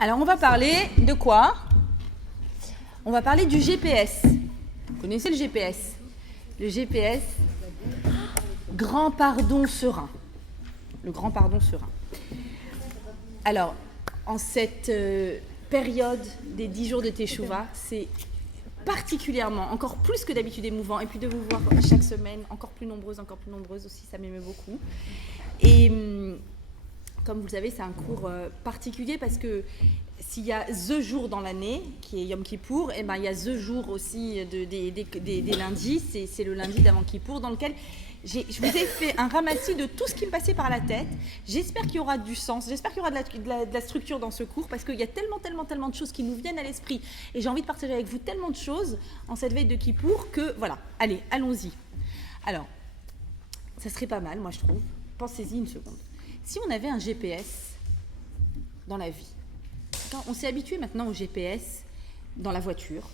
Alors, on va parler de quoi? On va parler du GPS. Vous connaissez le GPS? Le GPS, grand pardon serein. Le grand pardon serein. Alors, en cette période des 10 jours de Teshuvah, c'est particulièrement, encore plus que d'habitude émouvant, et puis de vous voir chaque semaine, encore plus nombreuses aussi, ça m'émeut beaucoup. Et comme vous le savez, c'est un cours particulier parce que s'il y a the jour dans l'année, qui est Yom Kippour, et ben il y a the jour aussi des lundis, c'est le lundi d'avant Kippour, dans lequel je vous ai fait un ramassis de tout ce qui me passait par la tête. J'espère qu'il y aura du sens, j'espère qu'il y aura de la structure dans ce cours, parce qu'il y a tellement de choses qui nous viennent à l'esprit, et j'ai envie de partager avec vous tellement de choses en cette veille de Kippour que voilà, allez, allons-y. Alors, ça serait pas mal, moi je trouve, pensez-y une seconde. Si on avait un GPS dans la vie, on s'est habitué maintenant au GPS dans la voiture,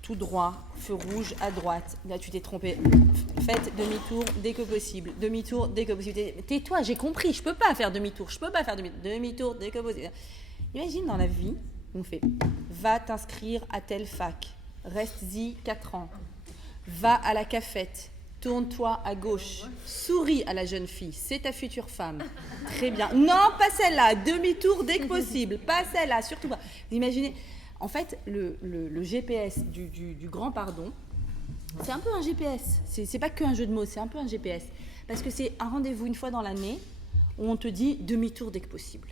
tout droit, feu rouge à droite, là tu t'es trompé, faites demi-tour dès que possible, tais-toi, j'ai compris, je peux pas faire demi-tour dès que possible. Imagine dans la vie, on fait, va t'inscrire à telle fac, reste-y 4 ans, va à la cafette, tourne-toi à gauche, souris à la jeune fille, c'est ta future femme. Très bien. Non, pas celle-là, demi-tour dès que possible, pas celle-là, surtout pas. Vous imaginez, en fait, le GPS du grand pardon, c'est un peu un GPS. C'est pas qu'un jeu de mots, c'est un peu un GPS. Parce que c'est un rendez-vous une fois dans l'année où on te dit demi-tour dès que possible.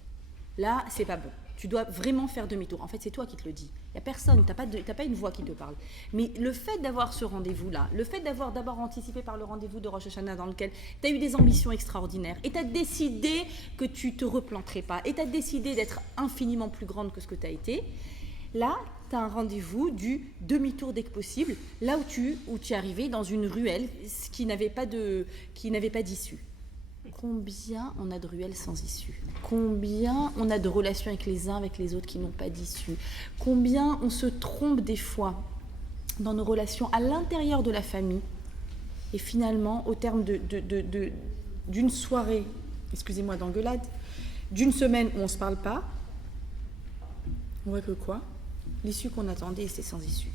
Là, c'est pas bon. Tu dois vraiment faire demi-tour. En fait, c'est toi qui te le dis. Il n'y a personne, tu n'as pas une voix qui te parle. Mais le fait d'avoir ce rendez-vous-là, le fait d'avoir d'abord anticipé par le rendez-vous de Rosh Hashanah dans lequel tu as eu des ambitions extraordinaires et tu as décidé que tu ne te replanterais pas et tu as décidé d'être infiniment plus grande que ce que tu as été, là, tu as un rendez-vous du demi-tour dès que possible, là où tu es arrivé dans une ruelle qui n'avait pas d'issue. Combien on a de ruelles sans issue? Combien on a de relations avec les uns, avec les autres qui n'ont pas d'issue? Combien on se trompe des fois dans nos relations à l'intérieur de la famille? Et finalement, au terme d'une soirée, excusez-moi d'engueulade, d'une semaine où on ne se parle pas, on voit que quoi? L'issue qu'on attendait, c'est sans issue.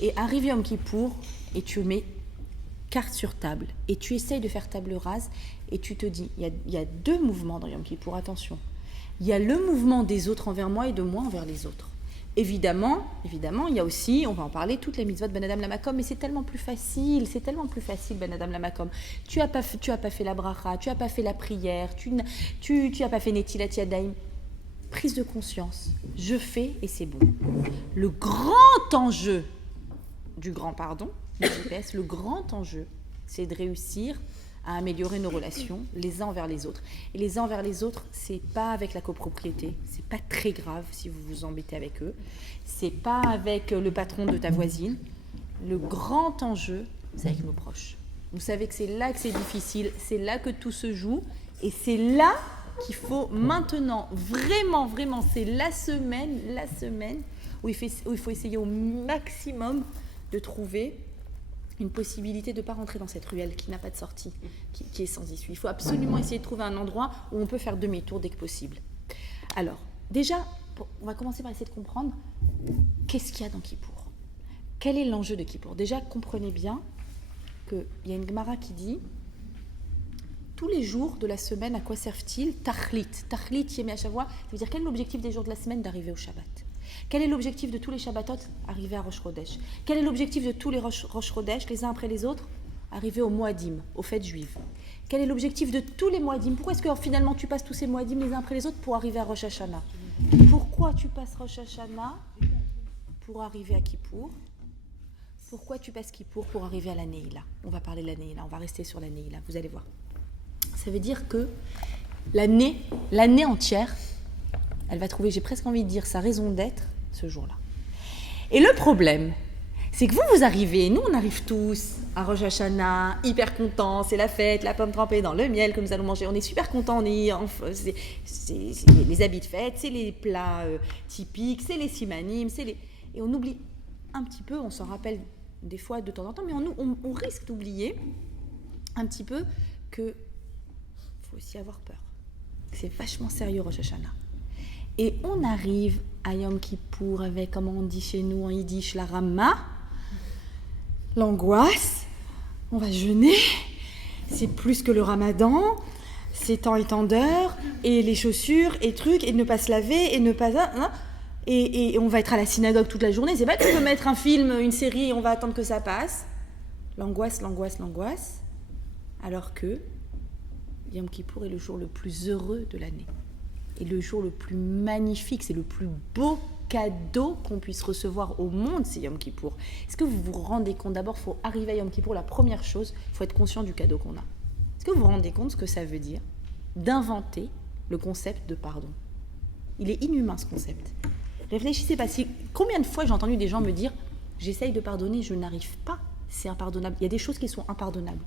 Et arrive Yom Kippour, et tu mets carte sur table, et tu essayes de faire table rase, et tu te dis, il y a 2 mouvements dans Yom Kippour, attention. Il y a le mouvement des autres envers moi et de moi envers les autres. Évidemment, il y a aussi, on va en parler, toutes les mitzvot Ben Adam Lamakom, mais c'est tellement plus facile Ben Adam Lamakom. Tu as pas fait la bracha, tu as pas fait la prière, tu as pas fait Netilat Yadayim. Prise de conscience, je fais et c'est bon. Le grand enjeu du grand pardon, du GPS, le grand enjeu, c'est de réussir à améliorer nos relations les uns envers les autres. Et les uns envers les autres, c'est pas avec la copropriété, c'est pas très grave si vous vous embêtez avec eux, c'est pas avec le patron de ta voisine. Le grand enjeu, c'est avec nos proches. Vous savez que c'est là que c'est difficile, c'est là que tout se joue, et c'est là qu'il faut maintenant, vraiment, c'est la semaine où il faut essayer au maximum de trouver une possibilité de ne pas rentrer dans cette ruelle qui n'a pas de sortie, qui est sans issue. Il faut absolument essayer de trouver un endroit où on peut faire demi-tour dès que possible. Alors, déjà, on va commencer par essayer de comprendre qu'est-ce qu'il y a dans Kippour. Quel est l'enjeu de Kippour? Déjà, comprenez bien qu'il y a une Gemara qui dit tous les jours de la semaine, à quoi servent-ils? Tachlit Yemei HaShavua, ça veut dire quel est l'objectif des jours de la semaine? D'arriver au Shabbat. Quel est l'objectif de tous les Shabbatot? Arriver à Rosh Chodesh. Quel est l'objectif de tous les Rosh Chodesh, les uns après les autres? Arriver au Moadim, aux fêtes juives. Quel est l'objectif de tous les Moadim? Pourquoi est-ce que finalement tu passes tous ces Moadim les uns après les autres pour arriver à Rosh Hashanah? Pourquoi tu passes Rosh Hashanah pour arriver à Kippour? Pourquoi tu passes Kippour pour arriver à la Neila? On va parler de la Neila, on va rester sur la Neila, vous allez voir. Ça veut dire que l'année entière, elle va trouver, j'ai presque envie de dire, sa raison d'être ce jour-là. Et le problème, c'est que vous arrivez, nous on arrive tous à Rosh Hashanah, hyper contents, c'est la fête, la pomme trempée dans le miel que nous allons manger, on est super contents, c'est les habits de fête, c'est les plats typiques, c'est les simanim, et on oublie un petit peu, on s'en rappelle des fois de temps en temps, mais on risque d'oublier un petit peu que faut aussi avoir peur. C'est vachement sérieux Rosh Hashanah. Et on arrive à Yom Kippour avec, comment on dit chez nous en yiddish, la rama, l'angoisse, on va jeûner, c'est plus que le ramadan, c'est tant et tant d'heures, et les chaussures, et trucs, et ne pas se laver, et ne pas... Hein, et on va être à la synagogue toute la journée, c'est pas qu'on peut mettre un film, une série, et on va attendre que ça passe. L'angoisse, alors que Yom Kippour est le jour le plus heureux de l'année. Et le jour le plus magnifique, c'est le plus beau cadeau qu'on puisse recevoir au monde, c'est Yom Kippour. Est-ce que vous vous rendez compte? D'abord, il faut arriver à Yom Kippour, la première chose, il faut être conscient du cadeau qu'on a. Est-ce que vous vous rendez compte ce que ça veut dire d'inventer le concept de pardon? Il est inhumain, ce concept. Réfléchissez pas. Combien de fois j'ai entendu des gens me dire « J'essaye de pardonner, je n'arrive pas, c'est impardonnable. » Il y a des choses qui sont impardonnables.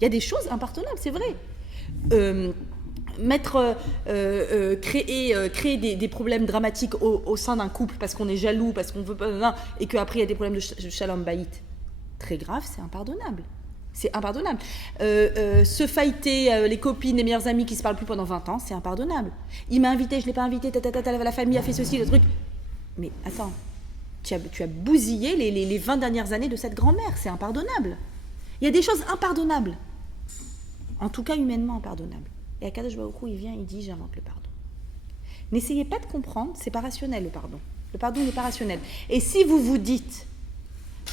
Il y a des choses impardonnables, c'est vrai. Créer des problèmes dramatiques au sein d'un couple parce qu'on est jaloux, parce qu'on veut pas, et qu'après il y a des problèmes de shalom bayit. Très grave, c'est impardonnable. C'est impardonnable. Se fighter, les copines, les meilleures amies qui se parlent plus pendant 20 ans, c'est impardonnable. Il m'a invité, je l'ai pas invité, la famille a fait ceci, le truc. Mais attends, tu as bousillé les 20 dernières années de cette grand-mère, c'est impardonnable. Il y a des choses impardonnables. En tout cas, humainement impardonnables. Et Akadosh Baruch Hu, il vient, il dit, j'invente le pardon. N'essayez pas de comprendre, c'est pas rationnel le pardon. Le pardon n'est pas rationnel. Et si vous vous dites,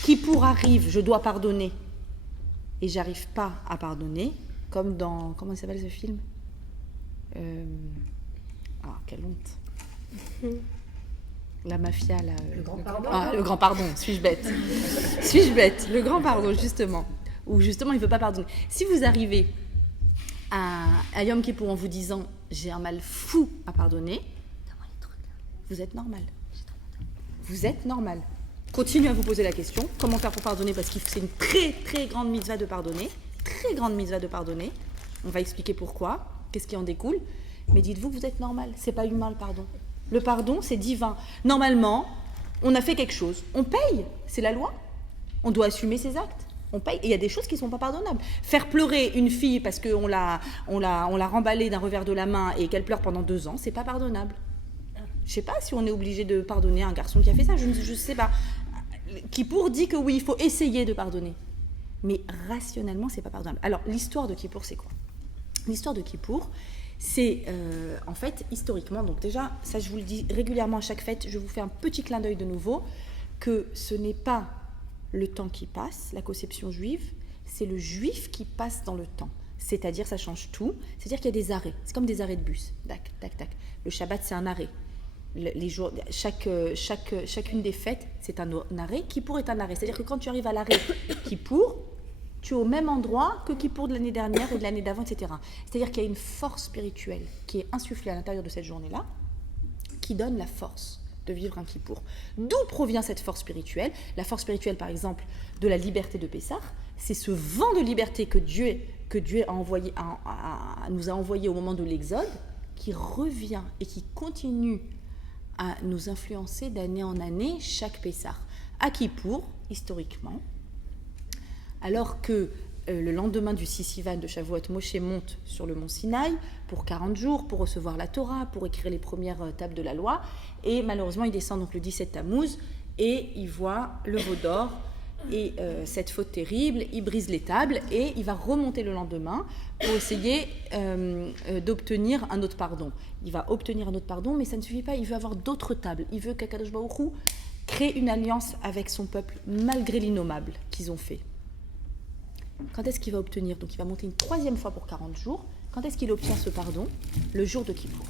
Kippour arrive, je dois pardonner, et j'arrive pas à pardonner, comme dans, comment s'appelle ce film? Quelle honte. La mafia, là. Le grand pardon. Le grand pardon, suis-je bête? Suis-je bête? Le grand pardon, justement. Où justement, il ne veut pas pardonner. Si vous arrivez à Yom Kippour en vous disant j'ai un mal fou à pardonner, vous êtes normal. Vous êtes normal. Continuez à vous poser la question, comment faire pour pardonner, parce que c'est une très très grande mitzvah de pardonner, très grande mitzvah de pardonner. On va expliquer pourquoi, qu'est-ce qui en découle, mais dites-vous que vous êtes normal, c'est pas humain le pardon. Le pardon, c'est divin. Normalement, on a fait quelque chose, on paye, c'est la loi, on doit assumer ses actes. On paye, et il y a des choses qui ne sont pas pardonnables. Faire pleurer une fille parce qu'on l'a remballée d'un revers de la main et qu'elle pleure pendant 2 ans, c'est pas pardonnable. Je ne sais pas si on est obligé de pardonner un garçon qui a fait ça, je ne sais pas. Kippour dit que oui, il faut essayer de pardonner. Mais rationnellement, c'est pas pardonnable. Alors, l'histoire de Kippour, c'est quoi? L'histoire de Kippour, c'est en fait, historiquement, donc déjà, ça je vous le dis régulièrement à chaque fête, je vous fais un petit clin d'œil de nouveau, que ce n'est pas le temps qui passe, la conception juive, c'est le juif qui passe dans le temps. C'est-à-dire, ça change tout. C'est-à-dire qu'il y a des arrêts. C'est comme des arrêts de bus. Tac, tac, tac. Le Shabbat, c'est un arrêt. Les jours, chacune des fêtes, c'est un arrêt. Kippour est un arrêt. C'est-à-dire que quand tu arrives à l'arrêt Kippour, tu es au même endroit que Kippour de l'année dernière et de l'année d'avant, etc. C'est-à-dire qu'il y a une force spirituelle qui est insufflée à l'intérieur de cette journée-là, qui donne la force de vivre un Kippour. D'où provient cette force spirituelle? La force spirituelle, par exemple, de la liberté de Pessah, c'est ce vent de liberté que Dieu nous a envoyé au moment de l'Exode, qui revient et qui continue à nous influencer d'année en année, chaque Pessah. À Kippour, historiquement, alors que le lendemain du Sivan de Shavuot, Moshe monte sur le mont Sinaï pour 40 jours, pour recevoir la Torah, pour écrire les premières tables de la loi. Et malheureusement, il descend donc le 17 Tammuz et il voit le veau d'or et cette faute terrible. Il brise les tables et il va remonter le lendemain pour essayer d'obtenir un autre pardon. Il va obtenir un autre pardon, mais ça ne suffit pas. Il veut avoir d'autres tables. Il veut qu'Akadosh Baruch Hu crée une alliance avec son peuple, malgré l'innommable qu'ils ont fait. Quand est-ce qu'il va obtenir? Donc il va monter une 3e fois pour 40 jours. Quand est-ce qu'il obtient ce pardon? Le jour de Kippour.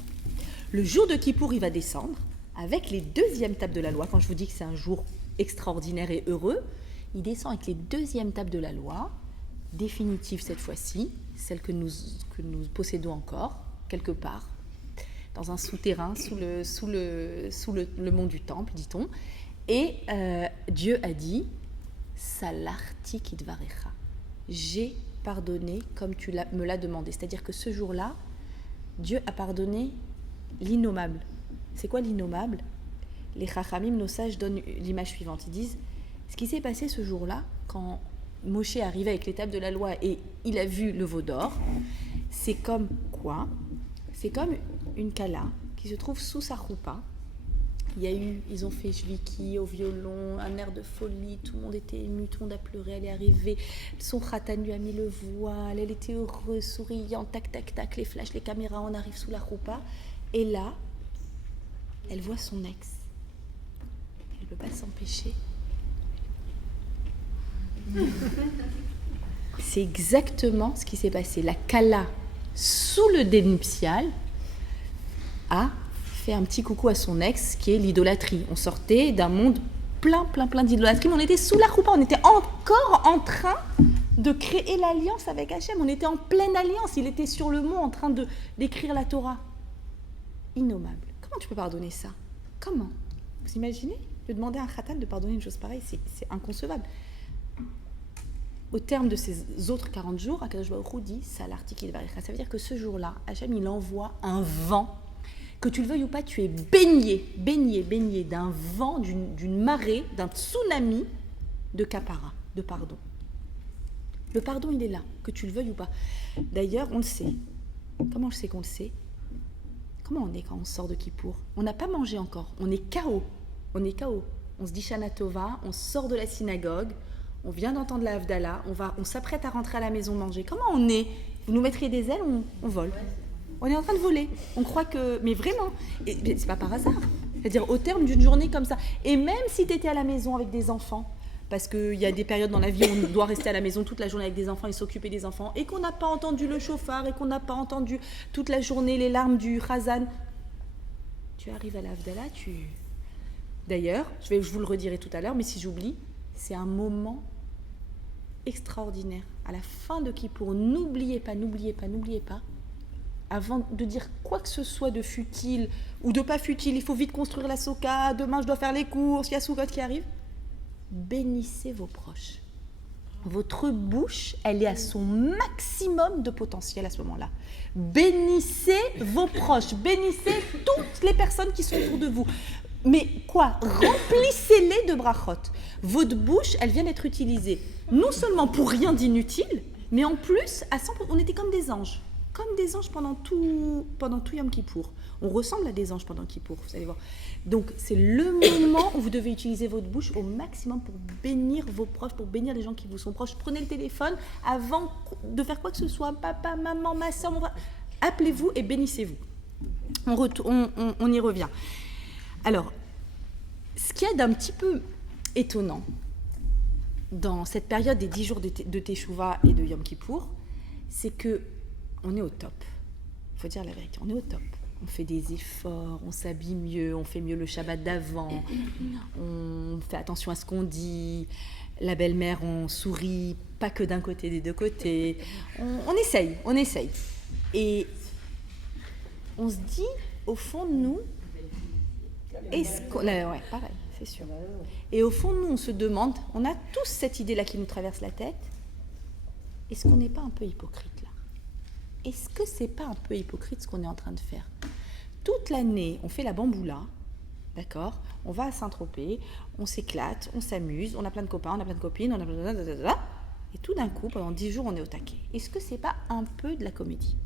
Le jour de Kippour, il va descendre avec les 2e tables de la loi. Quand je vous dis que c'est un jour extraordinaire et heureux, il descend avec les 2e tables de la loi, définitives cette fois-ci, celles que nous possédons encore, quelque part, dans un souterrain, sous le mont du Temple, dit-on. Et Dieu a dit « Salarti kidvarecha » j'ai pardonné comme tu me l'as demandé. C'est-à-dire que ce jour-là, Dieu a pardonné l'innommable. C'est quoi l'innommable? Les Chachamim, nos sages, donnent l'image suivante. Ils disent, ce qui s'est passé ce jour-là, quand Moshe est arrivé avec les tables de la loi et il a vu le veau d'or, c'est comme quoi? C'est comme une kala qui se trouve sous sa roupa. Ils ont fait Jviki au violon, un air de folie, tout le monde était ému, tout le monde a pleuré, elle est arrivée, son khatan lui a mis le voile, elle était heureuse, souriante, tac, tac, tac, les flashs, les caméras, on arrive sous la roupa, et là, elle voit son ex. Elle ne peut pas s'empêcher. C'est exactement ce qui s'est passé. La Kala, sous le dé nuptial, a fait un petit coucou à son ex, qui est l'idolâtrie. On sortait d'un monde plein d'idolâtrie, mais on était sous la roupa, on était encore en train de créer l'alliance avec Hachem, on était en pleine alliance, il était sur le mont en train d'écrire la Torah. Innommable. Comment tu peux pardonner ça? Comment? Vous imaginez? De demander à un khatan de pardonner une chose pareille, c'est inconcevable. Au terme de ces autres 40 jours, Akadosh Baruch Hu dit, ça veut dire que ce jour-là, Hachem, il envoie un vent. Que tu le veuilles ou pas, tu es baigné d'un vent, d'une marée, d'un tsunami de kapara, de pardon. Le pardon, il est là, que tu le veuilles ou pas. D'ailleurs, on le sait. Comment je sais qu'on le sait? Comment on est quand on sort de Kippour? On n'a pas mangé encore, on est KO. On se dit Shana Tova, on sort de la synagogue, on vient d'entendre la Havdalah, on s'apprête à rentrer à la maison manger. Comment on est? Vous nous mettriez des ailes, on vole. On est en train de voler. On croit que... Mais vraiment, c'est pas par hasard. C'est-à-dire au terme d'une journée comme ça. Et même si tu étais à la maison avec des enfants, parce qu'il y a des périodes dans la vie où on doit rester à la maison toute la journée avec des enfants et s'occuper des enfants, et qu'on n'a pas entendu le chauffard, et qu'on n'a pas entendu toute la journée les larmes du Chazan, tu arrives à la Havdalah, D'ailleurs, je vous le redirai tout à l'heure, mais si j'oublie, c'est un moment extraordinaire. À la fin de Kippour, n'oubliez pas, avant de dire quoi que ce soit de futile ou de pas futile, il faut vite construire la soka, demain je dois faire les courses, il y a Soukot qui arrive. Bénissez vos proches. Votre bouche, elle est à son maximum de potentiel à ce moment-là. Bénissez vos proches, bénissez toutes les personnes qui sont autour de vous. Mais quoi? Remplissez-les de brachot. Votre bouche, elle vient d'être utilisée, non seulement pour rien d'inutile, mais en plus, à 100%, on était comme des anges. Comme des anges pendant tout Yom Kippour. On ressemble à des anges pendant Kippour, vous allez voir. Donc, c'est le moment où vous devez utiliser votre bouche au maximum pour bénir vos proches, pour bénir les gens qui vous sont proches. Prenez le téléphone avant de faire quoi que ce soit. Papa, maman, ma soeur, mon frère. Appelez-vous et bénissez-vous. On y revient. Alors, ce qu'il y a d'un petit peu étonnant dans cette période des 10 jours de Teshuvah et de Yom Kippour, c'est que on est au top. Il faut dire la vérité, on est au top. On fait des efforts, on s'habille mieux, on fait mieux le Shabbat d'avant, on fait attention à ce qu'on dit. La belle-mère, on sourit, pas que d'un côté, des deux côtés. On essaye. Et on se dit, au fond de nous, ouais, pareil, c'est sûr. Et au fond de nous, on se demande, on a tous cette idée-là qui nous traverse la tête, est-ce qu'on n'est pas un peu hypocrite là? Est-ce que c'est pas un peu hypocrite ce qu'on est en train de faire? Toute l'année, on fait la bamboula, d'accord? On va à Saint-Tropez, on s'éclate, on s'amuse, on a plein de copains, on a plein de copines, on a plein de... Et tout d'un coup, pendant 10 jours, on est au taquet. Est-ce que c'est pas un peu de la comédie?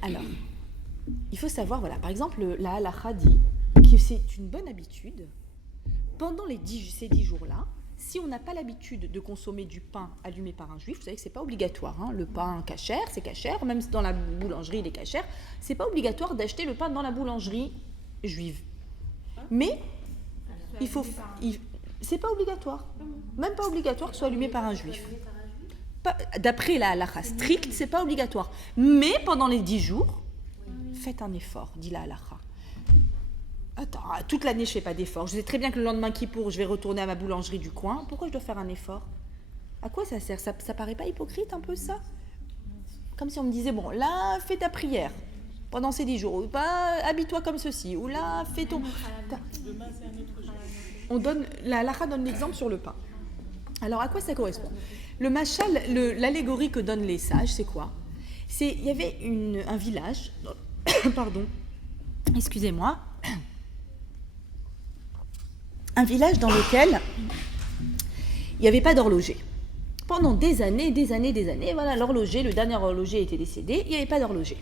Alors, il faut savoir, voilà, par exemple, la halakha dit que c'est une bonne habitude, pendant ces 10 jours-là, si on n'a pas l'habitude de consommer du pain allumé par un juif, vous savez que c'est pas obligatoire, hein, le pain kasher, c'est kasher, même dans la boulangerie il est kasher, c'est pas obligatoire d'acheter le pain dans la boulangerie juive. Mais c'est pas obligatoire, même pas obligatoire que ce soit allumé par un juif. D'après la halakha stricte, c'est pas obligatoire. Mais pendant les 10 jours, faites un effort, dit la halakha. Attends, toute l'année je fais pas d'effort. Je sais très bien que le lendemain Kippour, je vais retourner à ma boulangerie du coin. Pourquoi je dois faire un effort? À quoi ça sert? Ça paraît pas hypocrite un peu ça? Comme si on me disait, bon, là, fais ta prière pendant ces 10 jours. Ou pas, habille-toi comme ceci. Ou là, fais ton... La halakha donne l'exemple sur le pain. Alors, à quoi ça correspond? Le machal, l'allégorie que donnent les sages, c'est quoi? Il y avait un village, pardon, excusez-moi, un village dans lequel il n'y avait pas d'horloger. Pendant des années, voilà, l'horloger, le dernier horloger était décédé, il n'y avait pas d'horloger.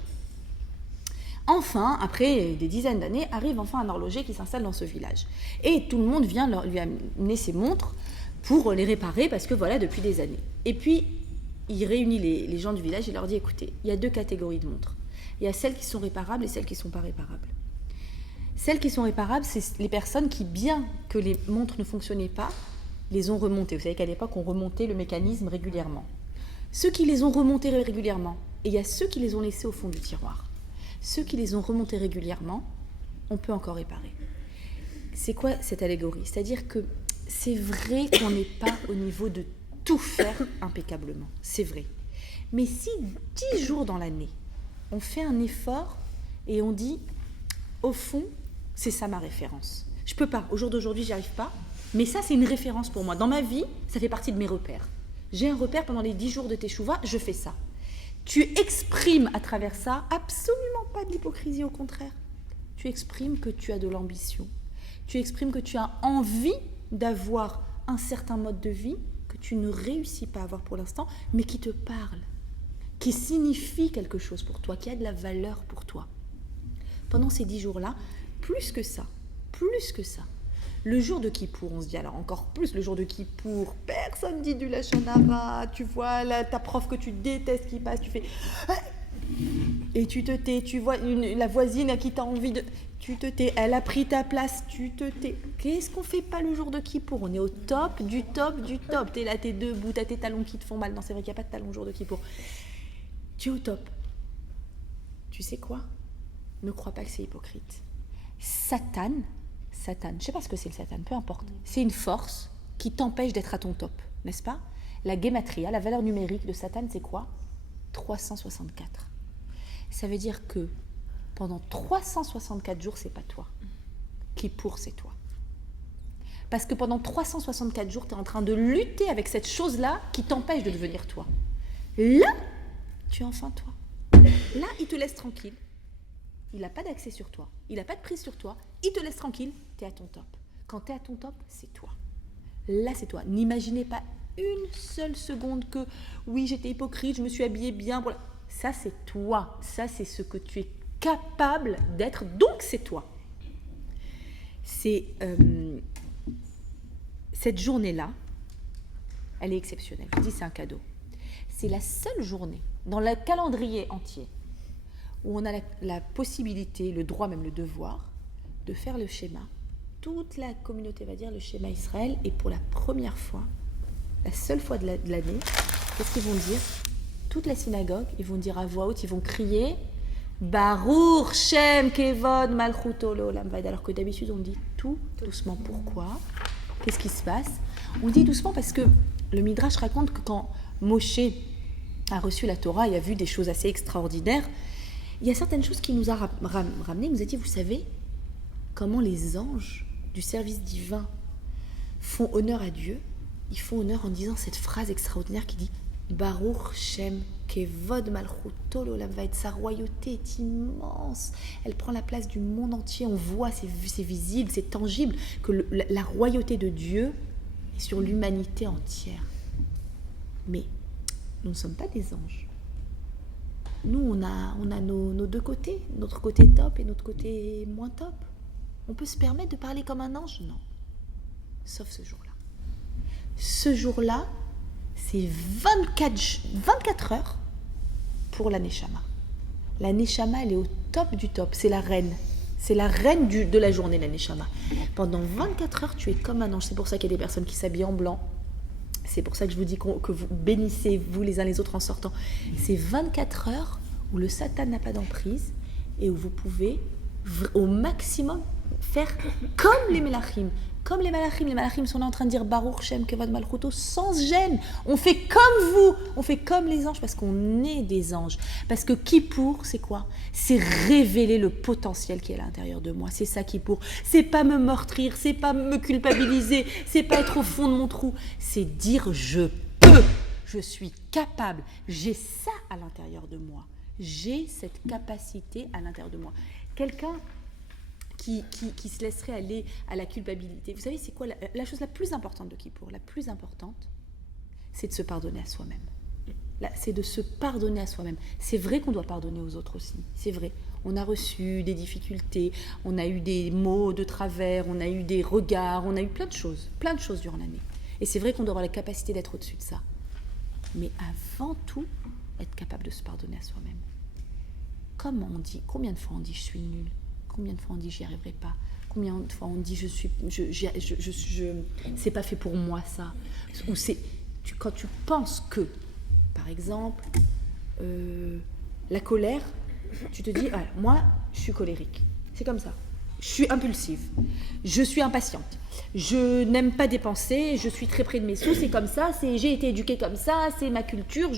Enfin, après des dizaines d'années, arrive enfin un horloger qui s'installe dans ce village. Et tout le monde vient lui amener ses montres pour les réparer parce que voilà, depuis des années. Et puis, il réunit les gens du village et leur dit, écoutez, il y a 2 catégories de montres. Il y a celles qui sont réparables et celles qui ne sont pas réparables. Celles qui sont réparables, c'est les personnes qui, bien que les montres ne fonctionnaient pas, les ont remontées. Vous savez qu'à l'époque, on remontait le mécanisme régulièrement. Ceux qui les ont remontés régulièrement, et il y a ceux qui les ont laissés au fond du tiroir. Ceux qui les ont remontés régulièrement, on peut encore réparer. C'est quoi cette allégorie? C'est-à-dire que c'est vrai qu'on n'est pas au niveau de tout faire impeccablement. C'est vrai. Mais si 10 jours dans l'année, on fait un effort et on dit, au fond, c'est ça ma référence. Je peux pas, au jour d'aujourd'hui, j'y arrive pas, mais ça, c'est une référence pour moi. Dans ma vie, ça fait partie de mes repères. J'ai un repère pendant les 10 jours de Teshuvah, je fais ça. Tu exprimes à travers ça absolument pas de l'hypocrisie, au contraire. Tu exprimes que tu as de l'ambition. Tu exprimes que tu as envie d'avoir un certain mode de vie que tu ne réussis pas à avoir pour l'instant, mais qui te parle, qui signifie quelque chose pour toi, qui a de la valeur pour toi. Pendant ces 10 jours-là, plus que ça, le jour de Kippour, on se dit alors encore plus le jour de Kippour, personne dit du Lachon Hara, tu vois là, ta prof que tu détestes qui passe, tu fais et tu te tais, tu vois la voisine à qui tu as envie de... Tu te tais, elle a pris ta place, tu te tais. Qu'est-ce qu'on fait pas le jour de Kippour? On est au top du top du top. T'es là, t'es debout, t'as tes talons qui te font mal. Non, c'est vrai qu'il n'y a pas de talons le jour de Kippour. Tu es au top. Tu sais quoi? Ne crois pas que c'est hypocrite. Satan, je ne sais pas ce que c'est le Satan, peu importe. C'est une force qui t'empêche d'être à ton top, n'est-ce pas? La gématria, la valeur numérique de Satan, c'est quoi? 364. Ça veut dire que pendant 364 jours, c'est pas toi. Kippour, c'est toi. Parce que pendant 364 jours, tu es en train de lutter avec cette chose-là qui t'empêche de devenir toi. Là, tu es enfin toi. Là, il te laisse tranquille. Il n'a pas d'accès sur toi. Il n'a pas de prise sur toi. Il te laisse tranquille. Tu es à ton top. Quand tu es à ton top, c'est toi. Là, c'est toi. N'imaginez pas une seule seconde que, oui, j'étais hypocrite, je me suis habillée bien. Voilà. Ça, c'est toi. Ça, c'est ce que tu es capable d'être. Donc, c'est toi. C'est cette journée-là, elle est exceptionnelle. Je dis, c'est un cadeau. C'est la seule journée dans le calendrier entier où on a la possibilité, le droit, même le devoir, de faire le schéma. Toute la communauté va dire le schéma Israël, et pour la première fois, la seule fois de l'année, qu'est-ce qu'ils vont dire? Toute la synagogue, ils vont dire à voix haute, ils vont crier Baruch Shem Kevod Malchuto Leolam Vaed. Alors que d'habitude on dit tout doucement. Pourquoi? Qu'est-ce qui se passe? On dit doucement parce que le Midrash raconte que quand Moshe a reçu la Torah et a vu des choses assez extraordinaires, il y a certaines choses qui nous a ramené. Il nous a dit, vous savez comment les anges du service divin font honneur à Dieu? Ils font honneur en disant cette phrase extraordinaire qui dit Baruch Shem Kevod Malchuto Leolam Vaed. Sa royauté est immense. Elle prend la place du monde entier. On voit, c'est visible, c'est tangible que la royauté de Dieu est sur l'humanité entière. Mais nous ne sommes pas des anges. Nous, on a nos deux côtés, notre côté top et notre côté moins top. On peut se permettre de parler comme un ange? Non. Sauf ce jour-là. Ce jour-là, c'est 24 heures pour la Neshama. La Neshama, elle est au top du top. C'est la reine. C'est la reine de la journée, la Neshama. Pendant 24 heures, tu es comme un ange. C'est pour ça qu'il y a des personnes qui s'habillent en blanc. C'est pour ça que je vous dis que vous bénissez vous les uns les autres en sortant. C'est 24 heures où le Satan n'a pas d'emprise et où vous pouvez au maximum faire comme les Melachim. Comme les Malachim sont là en train de dire Baruch Shem Kevod Malchuto sans gêne. On fait comme vous, on fait comme les anges parce qu'on est des anges. Parce que Kippour, c'est quoi? C'est révéler le potentiel qui est à l'intérieur de moi. C'est ça Kippour. C'est pas me meurtrir, c'est pas me culpabiliser, c'est pas être au fond de mon trou. C'est dire je peux, je suis capable, j'ai ça à l'intérieur de moi. J'ai cette capacité à l'intérieur de moi. Quelqu'un qui se laisserait aller à la culpabilité. Vous savez, c'est quoi la chose la plus importante de Kippour? La plus importante, c'est de se pardonner à soi-même. C'est de se pardonner à soi-même. C'est vrai qu'on doit pardonner aux autres aussi. C'est vrai. On a reçu des difficultés, on a eu des mots de travers, on a eu des regards, on a eu plein de choses durant l'année. Et c'est vrai qu'on doit avoir la capacité d'être au-dessus de ça. Mais avant tout, être capable de se pardonner à soi-même. Comment on dit, combien de fois on dit je suis nulle, combien de fois on dit j'y arriverai pas, combien de fois on dit c'est pas fait pour moi ça, ou quand tu penses que, par exemple, la colère, tu te dis, moi, je suis colérique. C'est comme ça. Je suis impulsive. Je suis impatiente. Je n'aime pas dépenser. Je suis très près de mes sous. C'est comme ça. J'ai été éduquée comme ça. C'est ma culture.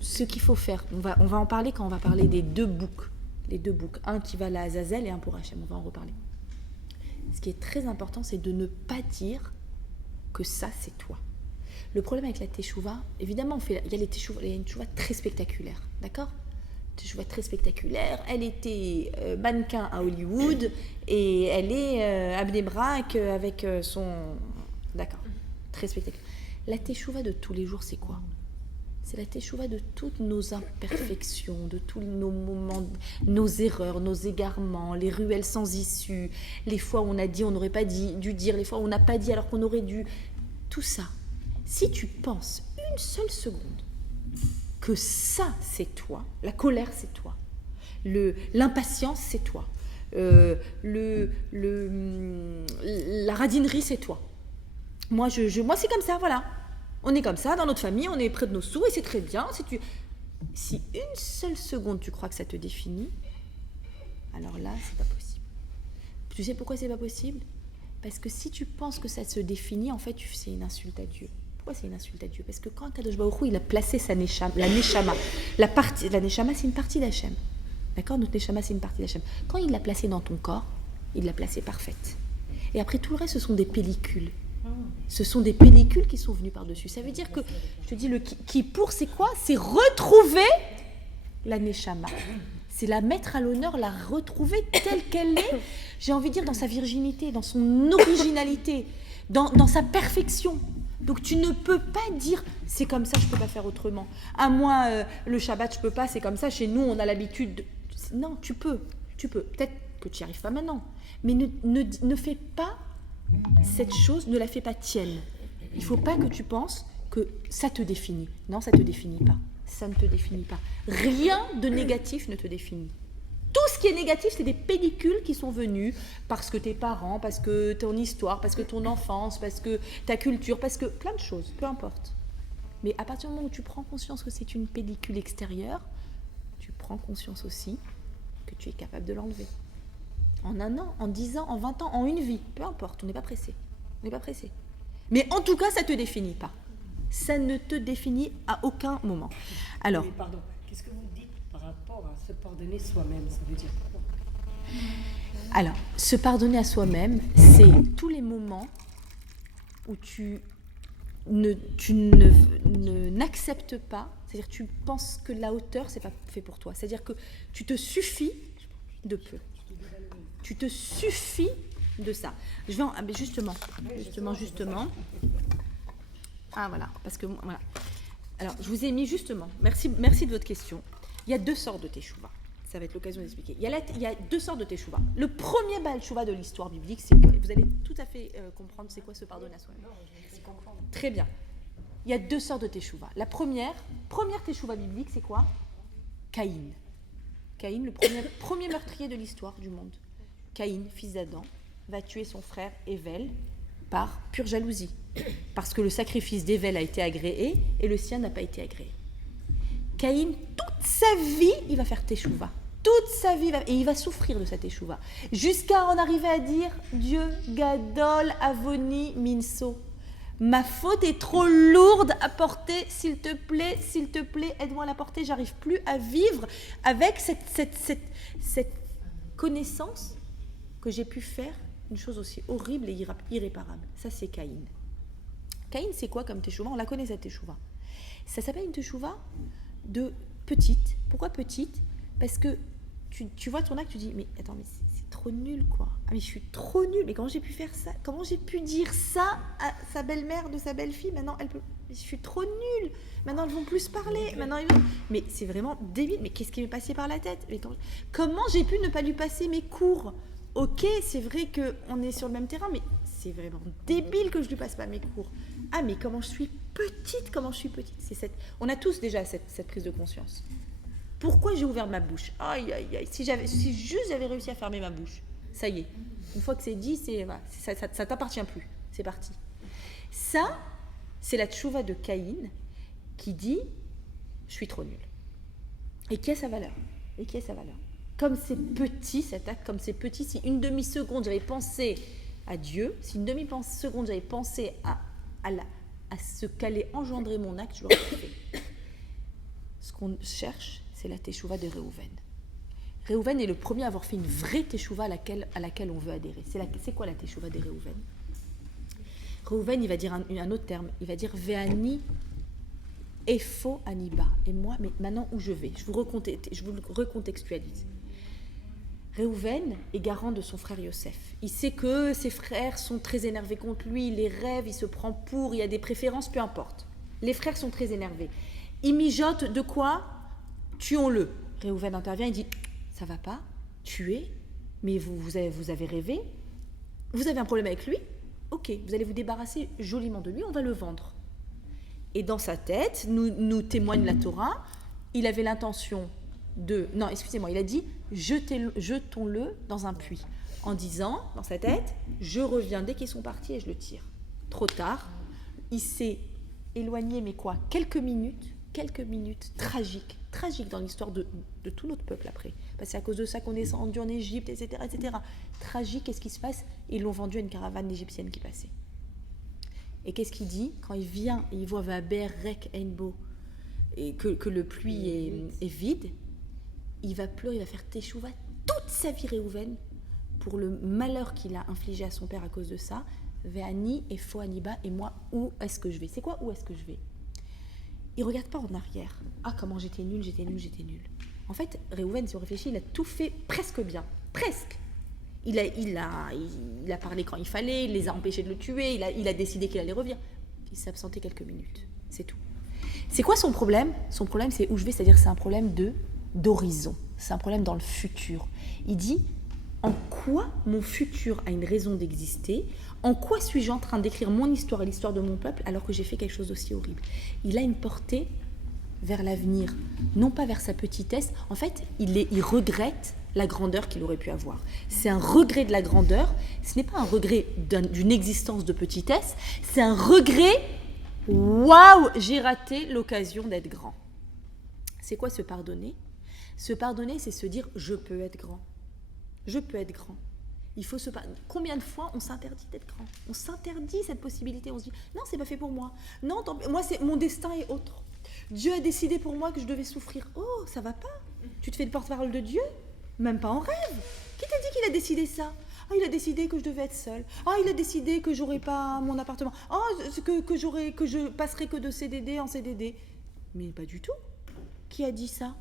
Ce qu'il faut faire, on va en parler quand on va parler des deux boucs. Les deux boucs. Un qui va à Azazel et un pour Hachem. On va en reparler. Ce qui est très important, c'est de ne pas dire que ça, c'est toi. Le problème avec la teshuva, évidemment, il y a une teshuva très spectaculaire, d'accord ? Teshuva très spectaculaire. Elle était mannequin à Hollywood et elle est à Bnei Brak avec son... D'accord, très spectaculaire. La teshuva de tous les jours, c'est quoi ? C'est la teshuva de toutes nos imperfections, de tous nos moments, nos erreurs, nos égarements, les ruelles sans issue, les fois où on a dit, on n'aurait pas dû dire, les fois où on n'a pas dit alors qu'on aurait dû. Tout ça. Si tu penses une seule seconde que ça, c'est toi, la colère, c'est toi, l'impatience, c'est toi, la radinerie, c'est toi. Moi, c'est comme ça, voilà. On est comme ça, dans notre famille, on est près de nos sous et c'est très bien. Si une seule seconde, tu crois que ça te définit, alors là, c'est pas possible. Tu sais pourquoi c'est pas possible ? Parce que si tu penses que ça se définit, en fait, c'est une insulte à Dieu. Pourquoi c'est une insulte à Dieu ? Parce que quand Kadosh Baruch Hu, il a placé la Neshama, la Neshama, c'est une partie d'Hachem. D'accord ? Notre Neshama, c'est une partie d'Hachem. Quand il l'a placée dans ton corps, il l'a placée parfaite. Et après, tout le reste, ce sont des pellicules. Ce sont des pellicules qui sont venues par-dessus. Ça veut dire que, je te dis, le Kippour, c'est quoi ? C'est retrouver la Neshama. C'est la mettre à l'honneur, la retrouver telle qu'elle est, j'ai envie de dire, dans sa virginité, dans son originalité, dans sa perfection. Donc tu ne peux pas dire, c'est comme ça, je ne peux pas faire autrement. À moi, le Shabbat, je ne peux pas, c'est comme ça, chez nous, on a l'habitude de... Non, tu peux. Peut-être que tu n'y arrives pas maintenant. Mais ne fais pas cette chose, ne la fais pas tienne. Il ne faut pas que tu penses que ça te définit. Non, ça ne te définit pas. Ça ne te définit pas. Rien de négatif ne te définit. Tout ce qui est négatif, c'est des pellicules qui sont venues parce que tes parents, parce que ton histoire, parce que ton enfance, parce que ta culture, parce que plein de choses, peu importe. Mais à partir du moment où tu prends conscience que c'est une pellicule extérieure, tu prends conscience aussi que tu es capable de l'enlever. En 1 an, en 10 ans, en 20 ans, en une vie, peu importe, on n'est pas pressé. Mais en tout cas, ça ne te définit pas. Ça ne te définit à aucun moment. Alors, mais pardon, qu'est-ce que vous dites par rapport à se pardonner soi-même ? Ça veut dire quoi ? Alors, se pardonner à soi-même, c'est tous les moments où tu n'acceptes pas, c'est-à-dire tu penses que la hauteur, c'est pas fait pour toi. C'est-à-dire que tu te suffis de peu. Tu te suffis de ça. Justement. Ah voilà, parce que voilà. Alors, je vous ai mis justement, merci de votre question. Il y a 2 sortes de teshuva. Ça va être l'occasion d'expliquer. Il y a 2 sortes de teshuva. Le premier Baal Teshuva de l'histoire biblique, c'est que vous allez tout à fait comprendre c'est quoi se pardonner à soi-même. Très bien. Il y a 2 sortes de teshuva. La première teshuva biblique, c'est quoi ? Caïn. Caïn, le premier meurtrier de l'histoire du monde. Caïn, fils d'Adam, va tuer son frère Ével par pure jalousie. Parce que le sacrifice d'Ével a été agréé et le sien n'a pas été agréé. Caïn, toute sa vie, il va faire teshuva. Toute sa vie, et il va souffrir de sa teshuva. Jusqu'à en arriver à dire « Dieu, gadol avoni minso ». Ma faute est trop lourde à porter, s'il te plaît, aide-moi à la porter. J'arrive plus à vivre avec cette connaissance que j'ai pu faire une chose aussi horrible et irréparable. Ça, c'est Caïn. Caïn, c'est quoi comme teshuva ? On la connaît, cette teshuva. Ça s'appelle une teshuva de petite. Pourquoi petite ? Parce que tu vois ton acte, tu dis, mais attends, mais c'est trop nul, quoi. Ah, mais je suis trop nulle. Mais comment j'ai pu faire ça ? Comment j'ai pu dire ça à sa belle-mère de sa belle-fille ? Maintenant, elle peut... je suis trop nulle. Maintenant, ils vont plus parler. Maintenant, ils vont... Mais c'est vraiment débile. Mais qu'est-ce qui m'est passé par la tête? Mais comment j'ai pu ne pas lui passer mes cours? Ok, c'est vrai qu'on est sur le même terrain, mais c'est vraiment débile que je lui passe pas mes cours. Ah, mais comment je suis petite, On a tous déjà cette prise de conscience. Pourquoi j'ai ouvert ma bouche? Aïe, aïe, aïe. Si juste j'avais réussi à fermer ma bouche, ça y est. Une fois que c'est dit, ça t'appartient plus. C'est parti. Ça, c'est la tchouva de Caïn qui dit « je suis trop nulle ». Et qui a sa valeur? Comme c'est petit cet acte, comme c'est petit, si une demi-seconde j'avais pensé à Dieu, si une demi-seconde j'avais pensé à ce qu'allait engendrer mon acte, je l'aurais fait. Ce qu'on cherche, c'est la teshuva de Réhouven. Réhouven est le premier à avoir fait une vraie teshuva à laquelle on veut adhérer. C'est quoi la teshuva de Réhouven? Réhouven, il va dire un autre terme. Il va dire Ve'ani efo aniba. Et moi, mais maintenant où je vais? Je vous recontextualise. Réhouven est garant de son frère Yosef. Il sait que ses frères sont très énervés contre lui, il les rêve, il se prend pour, il y a des préférences, peu importe. Les frères sont très énervés. Il mijote de quoi? Tuons-le. Réhouven intervient, il dit ça va pas, tuer, mais vous avez rêvé, vous avez un problème avec lui, ok, vous allez vous débarrasser joliment de lui, on va le vendre. Et dans sa tête, nous témoigne la Torah, il avait l'intention il a dit jetons-le dans un puits, en disant dans sa tête, je reviens dès qu'ils sont partis et je le tire. Trop tard, il s'est éloigné, mais quoi, quelques minutes tragiques dans l'histoire de tout notre peuple après. Parce que c'est à cause de ça qu'on est descendu en Égypte, etc., etc. Tragique, qu'est-ce qui se passe? Ils l'ont vendu à une caravane égyptienne qui passait. Et qu'est-ce qu'il dit? Quand il vient et il voit Vaber, Rek, Einbo, et que le puits est vide, il va pleurer, il va faire teshuva toute sa vie, Réhouven, pour le malheur qu'il a infligé à son père à cause de ça. Ve'ani et fo aniba, et moi, où est-ce que je vais? C'est quoi, où est-ce que je vais? Il ne regarde pas en arrière. Ah, comment j'étais nulle. En fait, Réhouven, si on réfléchit, il a tout fait presque bien. Presque. Il a parlé quand il fallait, il les a empêchés de le tuer, il a décidé qu'il allait revenir. Il s'est absenté quelques minutes. C'est tout. C'est quoi son problème? Son problème, c'est où je vais, c'est-à-dire c'est un problème d'horizon. C'est un problème dans le futur. Il dit, en quoi mon futur a une raison d'exister? En quoi suis-je en train d'écrire mon histoire et l'histoire de mon peuple alors que j'ai fait quelque chose d'aussi horrible? Il a une portée vers l'avenir, non pas vers sa petitesse. En fait, il regrette la grandeur qu'il aurait pu avoir. C'est un regret de la grandeur. Ce n'est pas un regret d'une existence de petitesse. C'est un regret, waouh, j'ai raté l'occasion d'être grand. C'est quoi se pardonner? Se pardonner, c'est se dire, je peux être grand. Je peux être grand. Il faut se pardonner. Combien de fois on s'interdit d'être grand? On s'interdit cette possibilité. On se dit, non, c'est pas fait pour moi. Non, moi, mon destin est autre. Dieu a décidé pour moi que je devais souffrir. Oh, ça va pas? Tu te fais le porte-parole de Dieu? Même pas en rêve. Qui t'a dit qu'il a décidé ça? Ah, il a décidé que je devais être seule. Ah, il a décidé que j'aurais pas mon appartement. Ah, que je passerai que de CDD en CDD. Mais pas du tout. Qui a dit ça?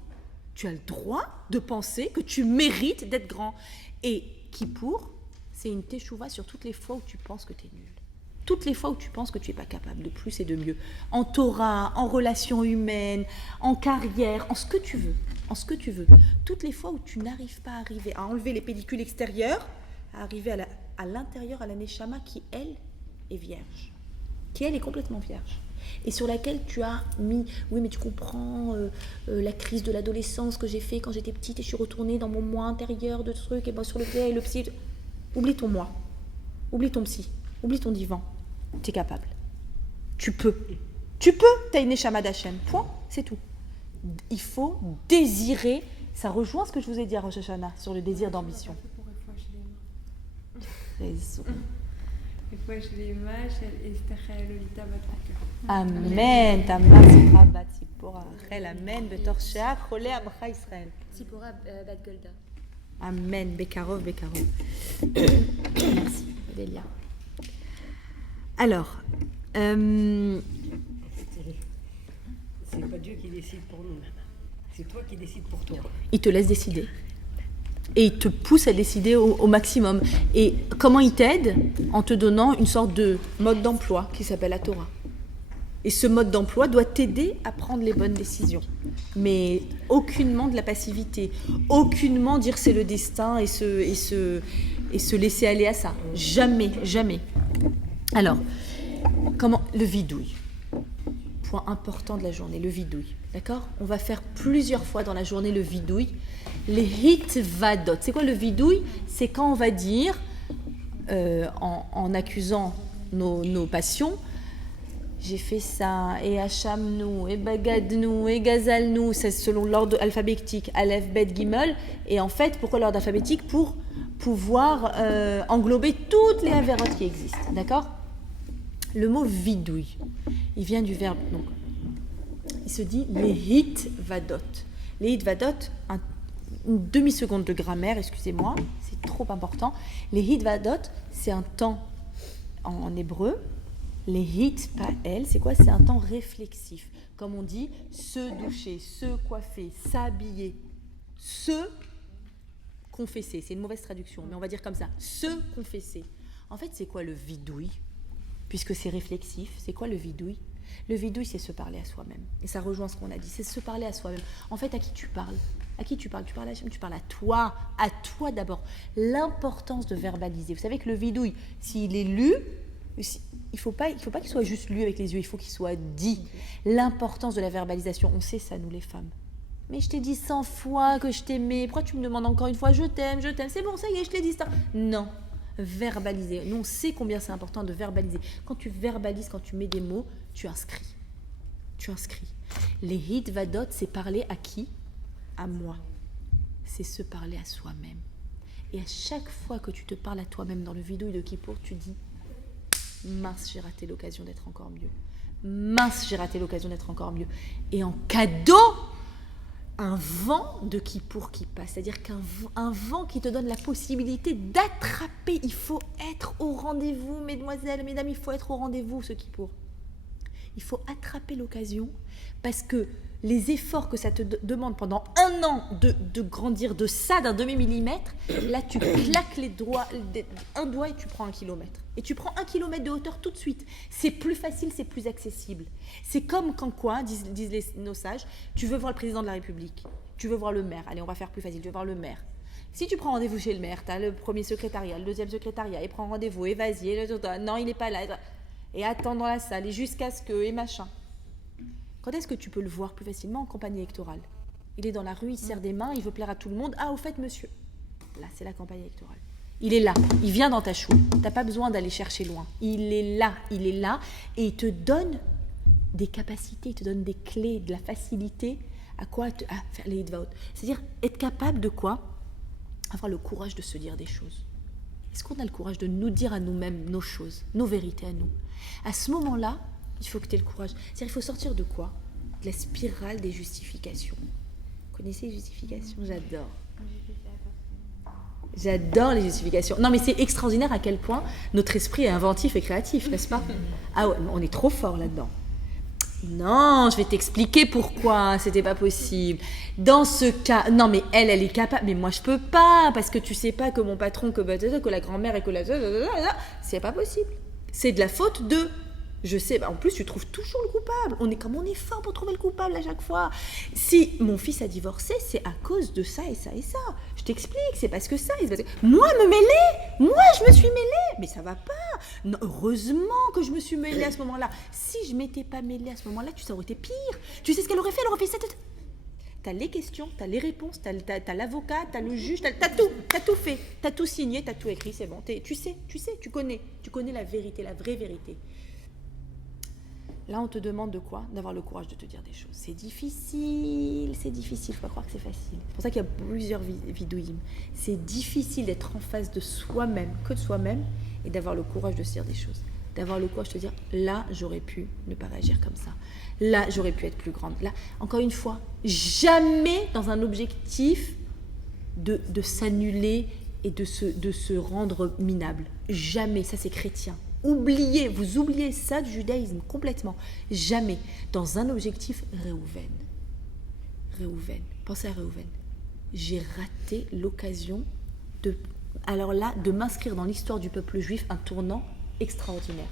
Tu as le droit de penser que tu mérites d'être grand. Et Kippour, c'est une teshuva sur toutes les fois où tu penses que tu es nul. Toutes les fois où tu penses que tu n'es pas capable de plus et de mieux. En Torah, en relations humaines, en carrière, en ce que tu veux. Toutes les fois où tu n'arrives pas à arriver à enlever les pellicules extérieures, à arriver à l'intérieur, à la neshama qui, elle, est vierge. Qui, elle, est complètement vierge. Et sur laquelle tu as mis, oui, mais tu comprends la crise de l'adolescence que j'ai fait quand j'étais petite et je suis retournée dans mon moi intérieur de trucs, et ben sur le psy. Oublie ton moi, oublie ton psy, oublie ton divan. Tu es capable. Tu peux, t'as une neshama d'Hachem. Point, c'est tout. Il faut désirer. Ça rejoint ce que je vous ai dit à Rosh Hashanah sur le désir d'ambition. Raison. Amen. Tamar Sipora Bat Sipora Rachel. Amen. Betor Sheach Chole Amcha Israël. Sipora Bat Golda. Amen. Bekarov. Merci, Delia. Alors, c'est pas Dieu qui décide pour nous. C'est toi qui décides pour toi. Il te laisse décider. Et il te pousse à décider au maximum. Et comment il t'aide? En te donnant une sorte de mode d'emploi qui s'appelle la Torah. Et ce mode d'emploi doit t'aider à prendre les bonnes décisions. Mais aucunement de la passivité, aucunement dire c'est le destin et se laisser aller à ça. Jamais, jamais. Alors, le vidouille. Point important de la journée, le vidouille. D'accord ? On va faire plusieurs fois dans la journée le vidouille. Les hitvadot. C'est quoi le vidouille ? C'est quand on va dire, en accusant nos passions, j'ai fait ça, et hachamnou, et bagadnou, et gazalnou, c'est selon l'ordre alphabétique, Aleph, Bet, Gimel. Et en fait, pourquoi l'ordre alphabétique ? Pour pouvoir englober toutes les avérotes qui existent. D'accord ? Le mot vidouille, il vient du verbe, donc, il se dit les hitvadot. Les hitvadot, une demi-seconde de grammaire, excusez-moi, c'est trop important. Les hitvadot, c'est un temps en hébreu. Les hit, pas elle, c'est quoi ? C'est un temps réflexif. Comme on dit, se doucher, se coiffer, s'habiller, se confesser. C'est une mauvaise traduction, mais on va dire comme ça, se confesser. En fait, c'est quoi le vidouille ? Puisque c'est réflexif, c'est quoi le vidouille ? Le vidouille, c'est se parler à soi-même. Et ça rejoint ce qu'on a dit, c'est se parler à soi-même. En fait, à qui tu parles ? À qui tu parles ? Tu parles à Hachem, tu parles à toi d'abord. L'importance de verbaliser. Vous savez que le vidouille, s'il est lu, il ne faut pas qu'il soit juste lu avec les yeux, il faut qu'il soit dit. L'importance de la verbalisation, on sait ça, nous les femmes. Mais je t'ai dit 100 fois que je t'aimais, pourquoi tu me demandes encore une fois, je t'aime, c'est bon, ça y est, je t'ai dit ça. Non. Verbaliser. Nous, on sait combien c'est important de verbaliser. Quand tu verbalises, quand tu mets des mots, tu inscris. Les hitvadot, c'est parler à qui ? À moi. C'est se parler à soi-même. Et à chaque fois que tu te parles à toi-même dans le vidouille de Kippour, tu dis « Mince, j'ai raté l'occasion d'être encore mieux. Mince, j'ai raté l'occasion d'être encore mieux. » Et en cadeau, un vent de Kippour qui passe, c'est-à-dire qu'un vent qui te donne la possibilité d'attraper. Il faut être au rendez-vous, mesdemoiselles, mesdames, il faut être au rendez-vous ce Kippour. Il faut attraper l'occasion parce que les efforts que ça te demande pendant un an de grandir de ça d'un demi-millimètre, là tu claques un doigt et tu prends 1 kilomètre. Et tu prends 1 kilomètre de hauteur tout de suite. C'est plus facile, c'est plus accessible. C'est comme quand quoi, disent nos sages, tu veux voir le président de la République, tu veux voir le maire, allez on va faire plus facile, tu veux voir le maire. Si tu prends rendez-vous chez le maire, tu as le premier secrétariat, le deuxième secrétariat, et prends rendez-vous, et vas-y, non il n'est pas là, et attends dans la salle, et jusqu'à ce que, et machin. Quand est-ce que tu peux le voir plus facilement en campagne électorale ? Il est dans la rue, il serre des mains, il veut plaire à tout le monde. Ah, au fait, monsieur. Là, c'est la campagne électorale. Il est là, il vient dans ta chouille. Tu n'as pas besoin d'aller chercher loin. Il est là, et il te donne des capacités, il te donne des clés, de la facilité à quoi ? À faire les hitvaot. C'est-à-dire être capable de quoi ? Avoir le courage de se dire des choses. Est-ce qu'on a le courage de nous dire à nous-mêmes nos choses, nos vérités à nous ? À ce moment-là, il faut que tu aies le courage. C'est-à-dire, il faut sortir de quoi ? De la spirale des justifications. Vous connaissez les justifications ? J'adore les justifications. Non, mais c'est extraordinaire à quel point notre esprit est inventif et créatif, n'est-ce pas ? Ah ouais, on est trop fort là-dedans. Non, je vais t'expliquer pourquoi c'était pas possible. Dans ce cas, non mais elle est capable, mais moi je peux pas, parce que tu sais pas que mon patron, que la grand-mère et que la... C'est pas possible. C'est de la faute de... Je sais, en plus tu trouves toujours le coupable. On est fort pour trouver le coupable à chaque fois. Si mon fils a divorcé, c'est à cause de ça et ça et ça. Je t'explique, c'est parce que ça. Moi me mêler, moi je me suis mêlée. Mais ça va pas. Non, heureusement que je me suis mêlée à ce moment-là. Si je m'étais pas mêlée à ce moment-là, ça aurait été pire. Tu sais ce qu'elle aurait fait ? Elle aurait fait ça. T'as les questions, t'as les réponses, t'as l'avocat, t'as le juge, t'as tout fait. T'as tout signé, t'as tout écrit, c'est bon. Tu sais, tu connais la vérité, la vraie vérité. Là, on te demande de quoi ? D'avoir le courage de te dire des choses. C'est difficile, il faut pas croire que c'est facile. C'est pour ça qu'il y a plusieurs vidouïm. C'est difficile d'être en face de soi-même, que de soi-même, et d'avoir le courage de se dire des choses. D'avoir le courage de te dire, là, j'aurais pu ne pas réagir comme ça. Là, j'aurais pu être plus grande. Là, encore une fois, jamais dans un objectif de s'annuler et de se rendre minable. Jamais, ça c'est chrétien. Vous oubliez ça du judaïsme complètement. Jamais. Dans un objectif, Réhouven. Pensez à Réhouven. J'ai raté l'occasion de m'inscrire dans l'histoire du peuple juif, un tournant extraordinaire,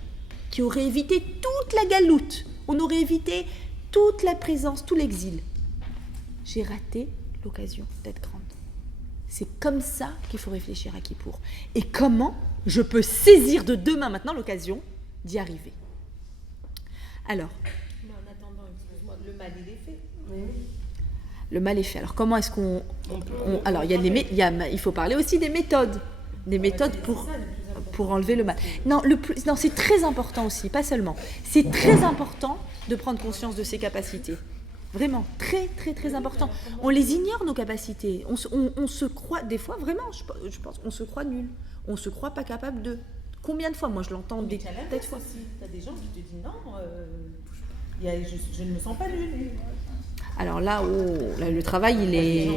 qui aurait évité toute la galoute. On aurait évité toute la présence, tout l'exil. J'ai raté l'occasion d'être grande. C'est comme ça qu'il faut réfléchir à Kippour. Et comment je peux saisir de demain maintenant l'occasion d'y arriver. Alors. Mais en attendant, excuse-moi, le mal il est fait. Oui. Le mal est fait. Alors comment est-ce qu'on... alors il faut parler aussi des méthodes. Des méthodes pour enlever le mal. Non, non, c'est très important aussi, pas seulement. C'est très important de prendre conscience de ses capacités. Vraiment, très, très, très important. On les ignore, nos capacités. On se croit, des fois, vraiment, je pense, on se croit nul. On se croit pas capable de... Combien de fois, moi, je l'entends des fois. Tu as des gens qui te disent non, je ne me sens pas nulle. Alors là, le travail, il est...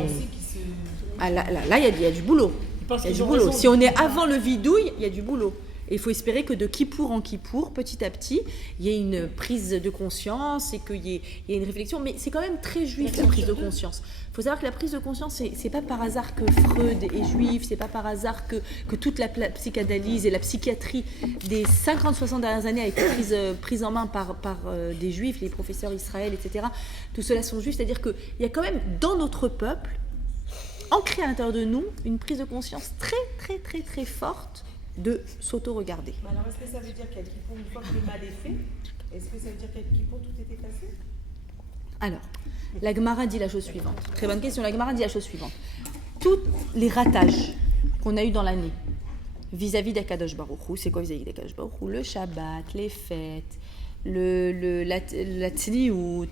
Là, il y a du boulot. Il y a du boulot. Si on est avant le vidouille, il y a du boulot. Et il faut espérer que de Kippour en Kippour, petit à petit, il y ait une prise de conscience et qu'il y ait une réflexion. Mais c'est quand même très juif, la prise de conscience. Il faut savoir que la prise de conscience, c'est pas par hasard que Freud est juif, c'est pas par hasard que toute la psychanalyse et la psychiatrie des 50-60 dernières années a été prise en main par des juifs, les professeurs Israël, etc. Tout cela sont juifs. C'est-à-dire qu'il y a quand même dans notre peuple, ancré à l'intérieur de nous, une prise de conscience très, très, très, très forte de s'auto-regarder. Alors, est-ce que ça veut dire qu'à Kippour, une fois que le mal est fait, est-ce que ça veut dire qu'à Kippour, tout est effacé? Alors, la Gemara dit la chose suivante. Très bonne question. La Gemara dit la chose suivante. Tous les ratages qu'on a eus dans l'année, vis-à-vis d'Akadosh Baruch Hu, c'est quoi vis-à-vis d'Akadosh Baruch Hu? Le Shabbat, les fêtes, la tzliout,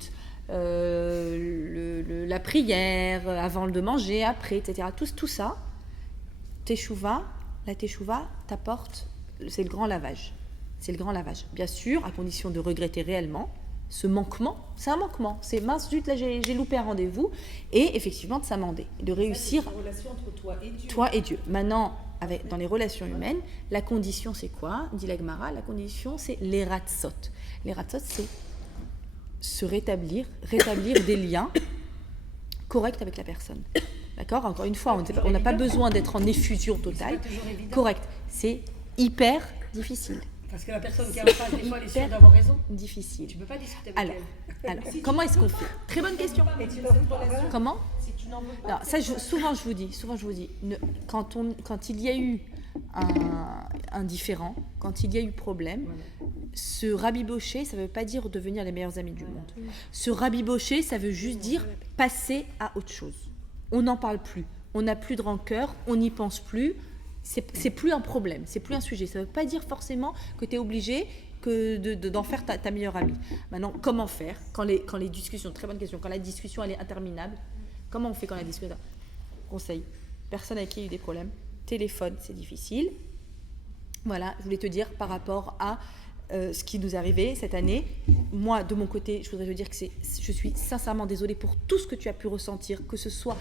la prière, avant de manger, après, etc. Tout ça, la teshuva t'apporte, c'est le grand lavage. C'est le grand lavage. Bien sûr, à condition de regretter réellement ce manquement. C'est un manquement. C'est mince, zut, là j'ai loupé un rendez-vous. Et effectivement, de s'amender. De réussir. C'est une relation entre toi et Dieu. Maintenant, dans les relations humaines, la condition c'est quoi? Dit la Gemara, la condition c'est les ratzot. Les ratzot, c'est se rétablir des liens corrects avec la personne. D'accord? Encore une fois, on n'a pas besoin d'être en effusion totale. Correct. C'est hyper difficile. Parce que la personne qui est en face, des fois, elle est sûre d'avoir raison. Difficile. Tu ne peux pas discuter avec elle. Alors, comment est-ce qu'on fait? Très bonne question. Comment? Alors, ça, souvent je vous dis, quand il y a eu un différend, quand il y a eu problème, se rabibocher, ça ne veut pas dire devenir les meilleurs amis du monde. Se rabibocher, ça veut juste dire passer à autre chose. On n'en parle plus, on n'a plus de rancœur, on n'y pense plus, c'est plus un problème, c'est plus un sujet. Ça ne veut pas dire forcément que tu es obligé d'en faire ta meilleure amie. Maintenant, comment faire quand les discussions, très bonne question, quand la discussion elle est interminable, comment on fait quand la discussion... Conseil, personne avec qui il y a eu des problèmes, téléphone, c'est difficile. Voilà, je voulais te dire par rapport à ce qui nous est arrivé cette année. Moi, de mon côté, je voudrais te dire que je suis sincèrement désolée pour tout ce que tu as pu ressentir, que ce soit...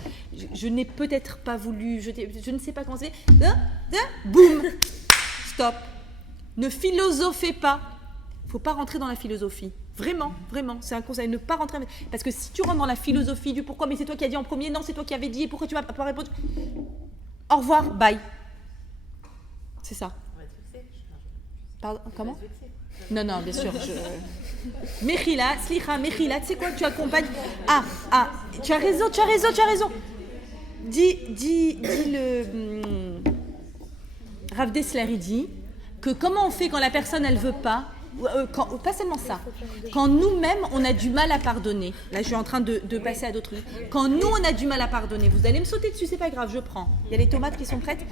Je n'ai peut-être pas voulu, je ne sais pas comment c'est... Boum. Stop. Ne philosophez pas. Il ne faut pas rentrer dans la philosophie. Vraiment, c'est un conseil, ne pas rentrer... Parce que si tu rentres dans la philosophie du pourquoi, mais c'est toi qui as dit en premier, non, c'est toi qui avais dit, et pourquoi tu m'as pas répondu? Au revoir, bye. C'est ça. Pardon, comment? Non, bien sûr. Mechila, slicha, Mechila, tu sais quoi, tu accompagnes... tu as raison. Dis le... Rav Dessler, il dit que comment on fait quand la personne, elle veut pas, pas seulement ça, quand nous-mêmes, on a du mal à pardonner. Là, je suis en train de passer à d'autres trucs. Quand nous, on a du mal à pardonner, vous allez me sauter dessus, c'est pas grave, je prends. Il y a les tomates qui sont prêtes.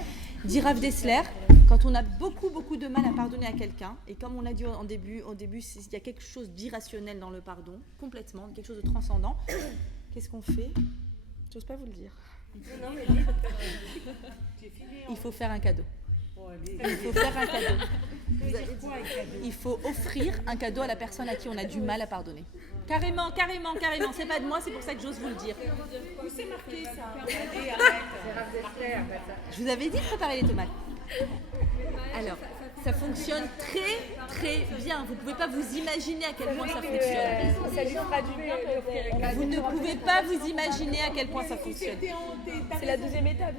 Dit Rav Dessler, quand on a beaucoup de mal à pardonner à quelqu'un, et comme on l'a dit au début, il y a quelque chose d'irrationnel dans le pardon, complètement, quelque chose de transcendant, qu'est-ce qu'on fait? J'ose pas vous le dire. Il faut faire un cadeau. Il faut offrir un cadeau à la personne à qui on a du mal à pardonner. Carrément. C'est pas de moi, c'est pour ça que j'ose vous le dire. Où c'est marqué ça? Je vous avais dit de préparer les tomates. Alors, ça fonctionne très bien. Vous ne pouvez pas vous imaginer à quel point ça fonctionne. Ça lui fera du bien. Vous ne pouvez pas vous imaginer à quel point ça fonctionne. C'est la deuxième étape.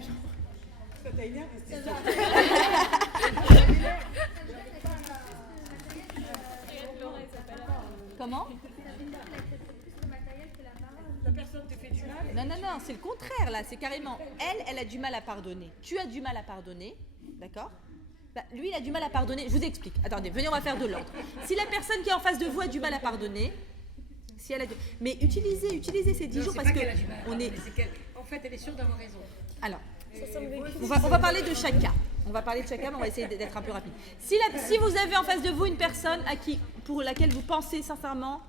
Comment? La personne te fait du mal. Non, c'est le contraire là, c'est carrément, elle a du mal à pardonner. Tu as du mal à pardonner, d'accord? Bah, lui, il a du mal à pardonner. Je vous explique. Attendez, venez, on va faire de l'ordre. Si la personne qui est en face de vous a du mal à pardonner, si elle a mais utilisez ces 10 jours parce que on est... En fait, elle est sûre d'avoir raison. Alors, on va parler de chaque cas. On va parler de chaque cas, mais on va essayer d'être un peu rapide. Si vous avez en face de vous une personne pour laquelle vous pensez sincèrement,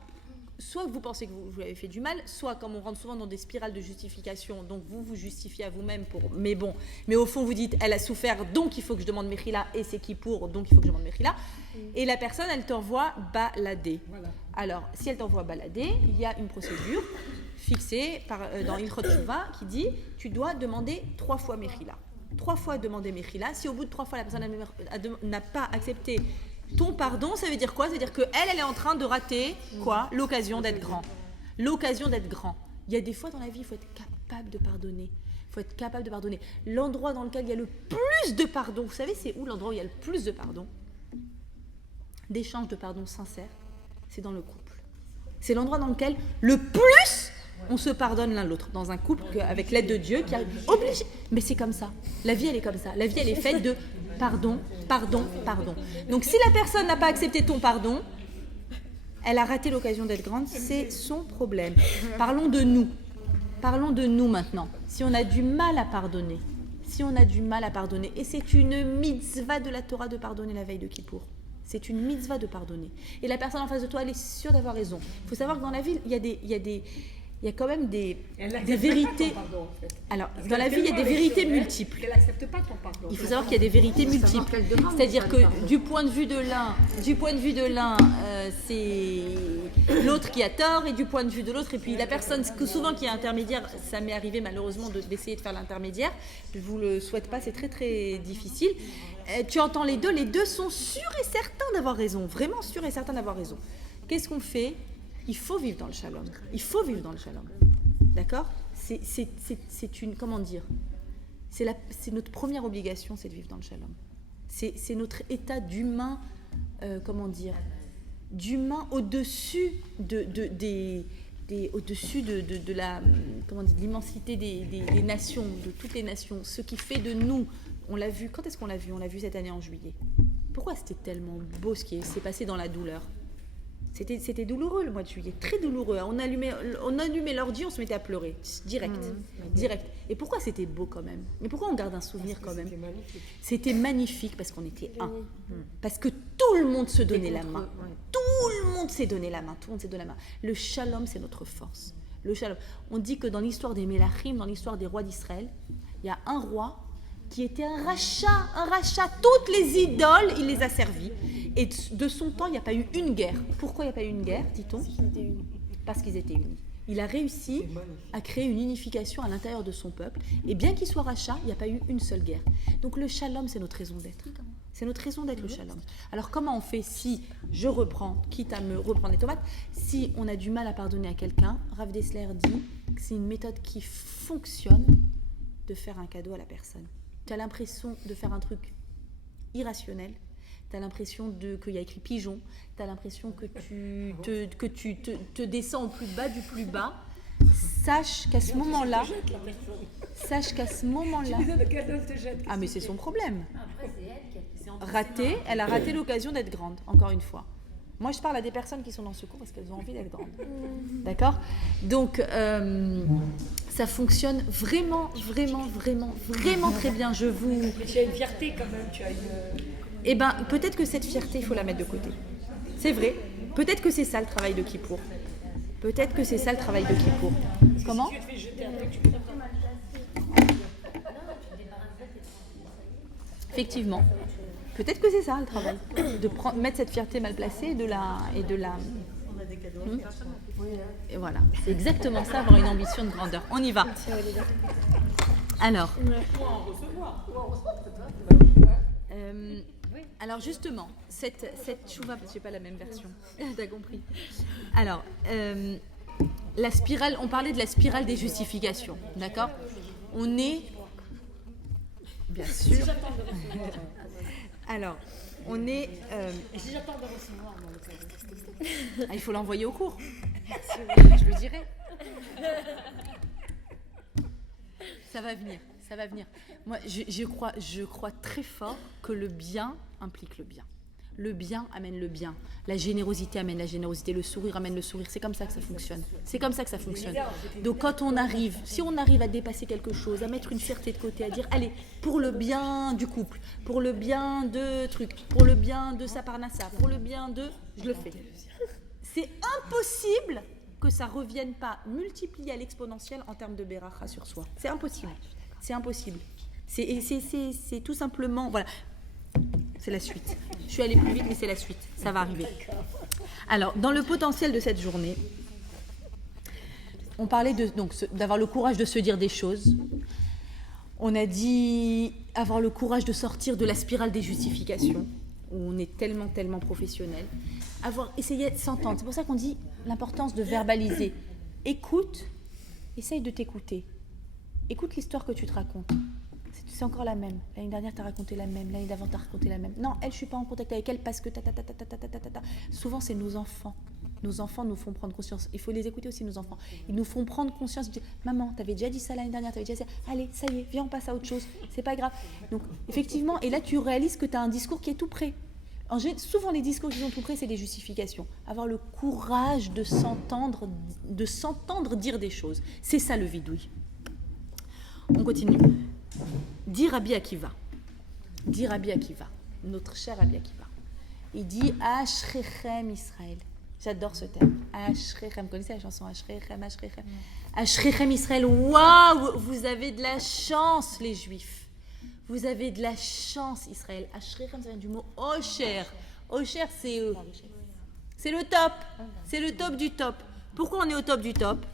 soit que vous pensez que vous lui avez fait du mal, soit comme on rentre souvent dans des spirales de justification, donc vous justifiez à vous-même mais au fond vous dites elle a souffert donc il faut que je demande Mechila et c'est qui pour donc il faut que je demande Mechila et la personne elle t'envoie balader. Voilà. Alors si elle t'envoie balader, il y a une procédure fixée dans Ilchot Tshuva qui dit tu dois demander 3 fois Mechila. 3 fois demander Mechila. Si au bout de 3 fois la personne n'a pas accepté ton pardon, ça veut dire quoi? Ça veut dire qu'elle est en train de rater quoi? L'occasion d'être grand. L'occasion d'être grand. Il y a des fois dans la vie, il faut être capable de pardonner. Il faut être capable de pardonner. L'endroit dans lequel il y a le plus de pardon, vous savez, c'est où l'endroit où il y a le plus de pardon? D'échange de pardon sincère, c'est dans le couple. C'est l'endroit dans lequel le plus on se pardonne l'un l'autre. Dans un couple avec l'aide de Dieu qui arrive obligé. Mais c'est comme ça. La vie, elle est comme ça. La vie, elle est faite de pardon. Donc si la personne n'a pas accepté ton pardon, elle a raté l'occasion d'être grande, c'est son problème. Parlons de nous maintenant. Si on a du mal à pardonner, et c'est une mitzvah de la Torah de pardonner la veille de Kippour. C'est une mitzvah de pardonner. Et la personne en face de toi, elle est sûre d'avoir raison. Il faut savoir que dans la vie, il y a quand même des vérités. Pardon, en fait. Alors, dans la vie, il y a des vérités multiples. Elle n'accepte pas ton pardon. Il faut savoir qu'il y a des vérités multiples. C'est-à-dire que du point de vue de l'un, c'est l'autre qui a tort, et du point de vue de l'autre, et puis la personne, souvent qui est intermédiaire, ça m'est arrivé malheureusement d'essayer de faire l'intermédiaire. Je ne vous le souhaite pas, c'est très très difficile. Tu entends les deux sont sûrs et certains d'avoir raison, vraiment sûrs et certains d'avoir raison. Qu'est-ce qu'on fait? Il faut vivre dans le shalom. D'accord? C'est une... Comment dire? C'est notre première obligation, c'est de vivre dans le shalom. C'est notre état d'humain, d'humain au-dessus au-dessus de la... Comment dire? De l'immensité des nations, de toutes les nations. Ce qui fait de nous... On l'a vu... Quand est-ce qu'on l'a vu? On l'a vu cette année en juillet. Pourquoi c'était tellement beau ce qui s'est passé dans la douleur? C'était douloureux le mois de juillet, très douloureux. On allumait l'ordi, on se mettait à pleurer, direct. Et pourquoi c'était beau quand même? Mais pourquoi on garde un souvenir quand même? C'était magnifique parce qu'on était un. Parce que tout le monde se donnait la main. Tout le monde s'est donné la main. Le shalom, c'est notre force. Le shalom. On dit que dans l'histoire des Mélachim, dans l'histoire des rois d'Israël, il y a un roi qui était un rachat, toutes les idoles, il les a servies. Et de son temps, il n'y a pas eu une guerre. Pourquoi il n'y a pas eu une guerre, dit-on? Parce qu'ils étaient unis. Il a réussi à créer une unification à l'intérieur de son peuple. Et bien qu'il soit rachat, il n'y a pas eu une seule guerre. Donc le shalom, c'est notre raison d'être. C'est notre raison d'être, le shalom. Alors comment on fait si je reprends, quitte à me reprendre les tomates, si on a du mal à pardonner à quelqu'un? Rav Dessler dit que c'est une méthode qui fonctionne de faire un cadeau à la personne. Tu as l'impression de faire un truc irrationnel, tu as l'impression qu'il y a écrit pigeon, tu as l'impression que tu te descends au plus bas du plus bas. Sache qu'à ce moment-là, ah mais c'est son problème. Raté, elle a raté l'occasion d'être grande, encore une fois. Moi, je parle à des personnes qui sont dans ce cours parce qu'elles ont envie d'être grandes. D'accord? Donc, ça fonctionne vraiment très bien. Tu as une fierté quand même. Eh bien, peut-être que cette fierté, il faut la mettre de côté. C'est vrai. Peut-être que c'est ça le travail de Kippour. Comment? Si tu te fais jeter un truc, tu peux Effectivement. Peut-être que c'est ça le travail, de mettre cette fierté mal placée et de la... On a des cadeaux. Et voilà, c'est exactement ça, avoir une ambition de grandeur. On y va. Alors, alors justement, cette chouva, parce que je n'ai pas la même version, t'as compris. Alors, la spirale, on parlait de la spirale des justifications, d'accord? On est... Bien sûr. Alors, on est... J'attends de recevoir, moi, le cadeau. il faut l'envoyer au cours. Je le dirai. Ça va venir, ça va venir. Moi, je crois très fort que le bien implique le bien. Le bien amène le bien. La générosité amène la générosité. Le sourire amène le sourire. C'est comme ça que ça fonctionne. C'est comme ça que ça fonctionne. Donc quand on arrive, si on arrive à dépasser quelque chose, à mettre une fierté de côté, à dire, allez, pour le bien du couple, pour le bien de truc, pour le bien de sa parnassa, pour le bien de... Je le fais. C'est impossible que ça ne revienne pas multiplié à l'exponentielle en termes de beracha sur soi. C'est impossible. C'est impossible. C'est tout simplement... Voilà. C'est la suite. Je suis allée plus vite, mais c'est la suite. Ça va arriver. Alors, dans le potentiel de cette journée, on parlait d'avoir le courage de se dire des choses. On a dit avoir le courage de sortir de la spirale des justifications, où on est tellement professionnel. Essayer de s'entendre. C'est pour ça qu'on dit l'importance de verbaliser. Écoute, essaye de t'écouter. Écoute l'histoire que tu te racontes. C'est encore la même. L'année dernière, tu as raconté la même. L'année d'avant, tu as raconté la même. Non, elle, je ne suis pas en contact avec elle parce que Souvent, c'est nos enfants. Nos enfants nous font prendre conscience. Il faut les écouter aussi, nos enfants. Ils nous font prendre conscience. Maman, tu avais déjà dit ça l'année dernière. Tu avais déjà dit ça. Allez, ça y est, viens, on passe à autre chose. C'est pas grave. Donc, effectivement, et là, tu réalises que tu as un discours qui est tout prêt. Souvent, les discours qui sont tout prêts, c'est des justifications. Avoir le courage de s'entendre dire des choses. C'est ça le vidouille. On continue. Dit Rabbi Akiva, notre cher Rabbi Akiva, il dit Ashrechem Israël. J'adore ce terme. Ashrechem, vous connaissez la chanson Ashrechem, Ashrechem. Ashrechem Israël, waouh, vous avez de la chance, les Juifs. Vous avez de la chance, Israël. Ashrechem, ça vient du mot Osher. Osher, c'est le top. C'est le top du top. Pourquoi on est au top du top?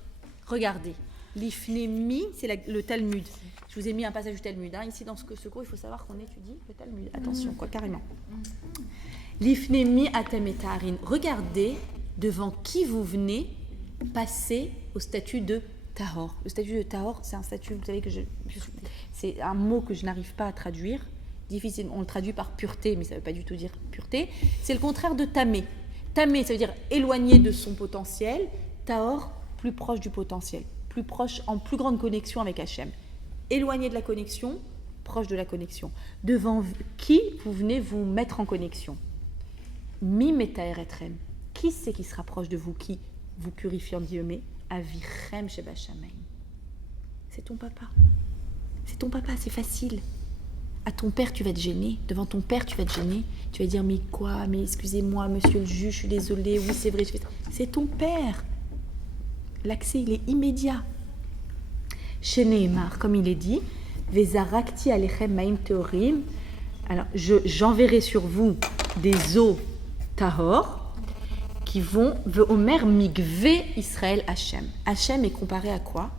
Regardez. L'Ifnemi, c'est le Talmud. Je vous ai mis un passage du Talmud. Ici, dans ce cours, il faut savoir qu'on étudie le Talmud. Attention, carrément. L'Ifnemi atametarin. Regardez devant qui vous venez passer au statut de Tahor. Le statut de Tahor, c'est un statut, vous savez, c'est un mot que je n'arrive pas à traduire. Difficile, on le traduit par pureté, mais ça ne veut pas du tout dire pureté. C'est le contraire de Tamé. Tamé, ça veut dire éloigné de son potentiel. Tahor, plus proche du potentiel. Plus proche, en plus grande connexion avec Hachem. Éloigné de la connexion, proche de la connexion. Devant qui vous venez vous mettre en connexion? Mi metaer etrem. Qui c'est qui se rapproche de vous, qui vous purifie en guillemets? Avirem sheba shamayim. C'est ton papa. C'est ton papa, c'est facile. À ton père, tu vas te gêner. Devant ton père, tu vas te gêner. Tu vas dire, mais quoi? Mais excusez-moi, monsieur le juge, je suis désolée. Oui, c'est vrai. C'est ton père. L'accès, il est immédiat. Chez Nehemar, comme il est dit, Vezarakti alechem maim teorim. Alors, j'enverrai sur vous des eaux tahor qui vont Omer migvé Israël Hachem. Hachem est comparé à quoi?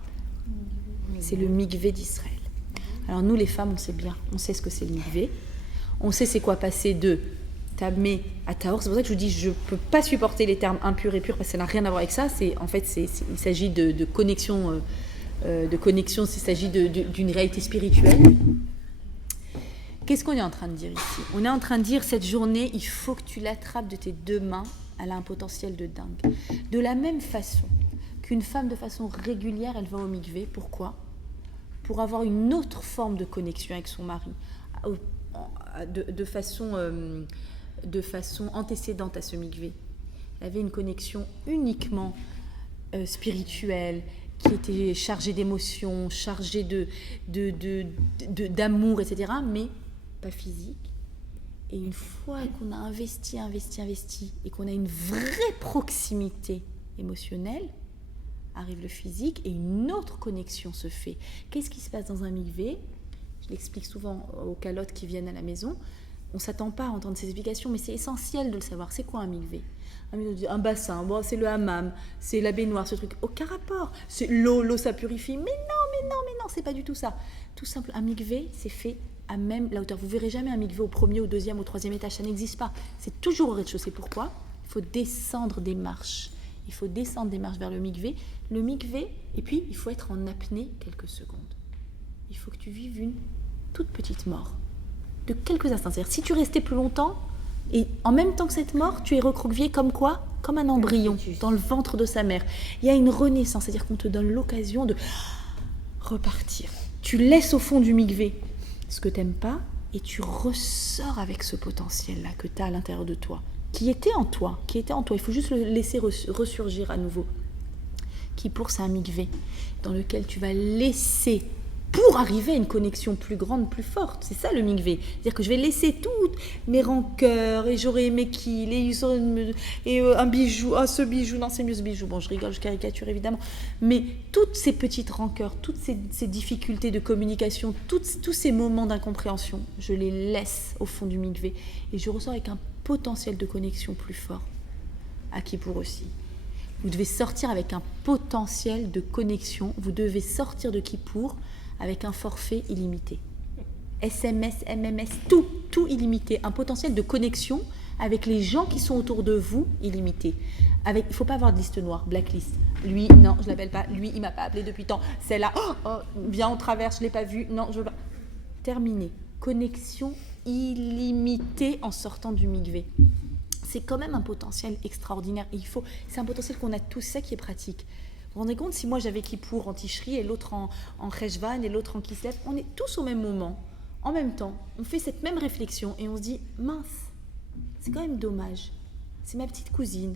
C'est le migvé d'Israël. Alors nous, les femmes, on sait bien, on sait ce que c'est le migvé. On sait c'est quoi passer de tamé à tahor. C'est pour ça que je vous dis, je ne peux pas supporter les termes impurs et purs parce que ça n'a rien à voir avec ça. Il s'agit de connexion. Il s'agit d'une réalité spirituelle. Qu'est-ce qu'on est en train de dire ici? On est en train de dire, cette journée, il faut que tu l'attrapes de tes deux mains. Elle a un potentiel de dingue. De la même façon qu'une femme, de façon régulière, elle va au mikvé. Pourquoi? Pour avoir une autre forme de connexion avec son mari, de façon antécédente à ce mikvé. Elle avait une connexion uniquement spirituelle, qui était chargée d'émotions, chargée d'amour, etc., mais pas physique. Et une fois qu'on a investi, et qu'on a une vraie proximité émotionnelle, arrive le physique et une autre connexion se fait. Qu'est-ce qui se passe dans un mikvé? Je l'explique souvent aux calottes qui viennent à la maison. On ne s'attend pas à entendre ces explications, mais c'est essentiel de le savoir. C'est quoi un mikvé? Un bassin, bon, c'est le hammam, c'est la baignoire, ce truc. Aucun rapport. C'est l'eau ça purifie. Mais non, c'est pas du tout ça. Tout simple, un mikvé, c'est fait à même la hauteur. Vous verrez jamais un mikvé au premier, au deuxième, au troisième étage. Ça n'existe pas. C'est toujours au rez-de-chaussée. Pourquoi? Il faut descendre des marches. Vers le mikvé. Le mikvé, et puis il faut être en apnée quelques secondes. Il faut que tu vives une toute petite mort. de quelques instants. C'est-à-dire, si tu restais plus longtemps, et en même temps que cette mort, tu es recroquevillé comme quoi? Comme un embryon dans le ventre de sa mère. Il y a une renaissance, c'est-à-dire qu'on te donne l'occasion de repartir. Tu laisses au fond du mikvé ce que tu n'aimes pas et tu ressors avec ce potentiel-là que tu as à l'intérieur de toi, qui était en toi. Il faut juste le laisser ressurgir à nouveau. Kippour, c'est un mikvé dans lequel tu vas laisser, pour arriver à une connexion plus grande, plus forte. C'est ça le mikvé. C'est-à-dire que je vais laisser toutes mes rancœurs, et j'aurais aimé qu'il, et un bijou, ce bijou, non c'est mieux ce bijou. Bon, je rigole, je caricature évidemment. Mais toutes ces petites rancœurs, toutes ces difficultés de communication, tous ces moments d'incompréhension, je les laisse au fond du mikvé. Et je ressors avec un potentiel de connexion plus fort. À Kippour aussi. Vous devez sortir avec un potentiel de connexion. Vous devez sortir de Kippour avec un forfait illimité. SMS, MMS, tout illimité. Un potentiel de connexion avec les gens qui sont autour de vous illimité. Il ne faut pas avoir de liste noire, blacklist. Lui, non, je ne l'appelle pas. Lui, il ne m'a pas appelé depuis tant. Celle-là, viens, on traverse, je ne l'ai pas vu. Non, je veux pas. Terminé. Connexion illimitée en sortant du mikvé. C'est quand même un potentiel extraordinaire. Et c'est un potentiel qu'on a tous, ça qui est pratique. Vous vous rendez compte, si moi j'avais Kippour en Tishri et l'autre en Cheshvan et l'autre en Kislev, on est tous au même moment, en même temps, on fait cette même réflexion et on se dit, mince, c'est quand même dommage, c'est ma petite cousine,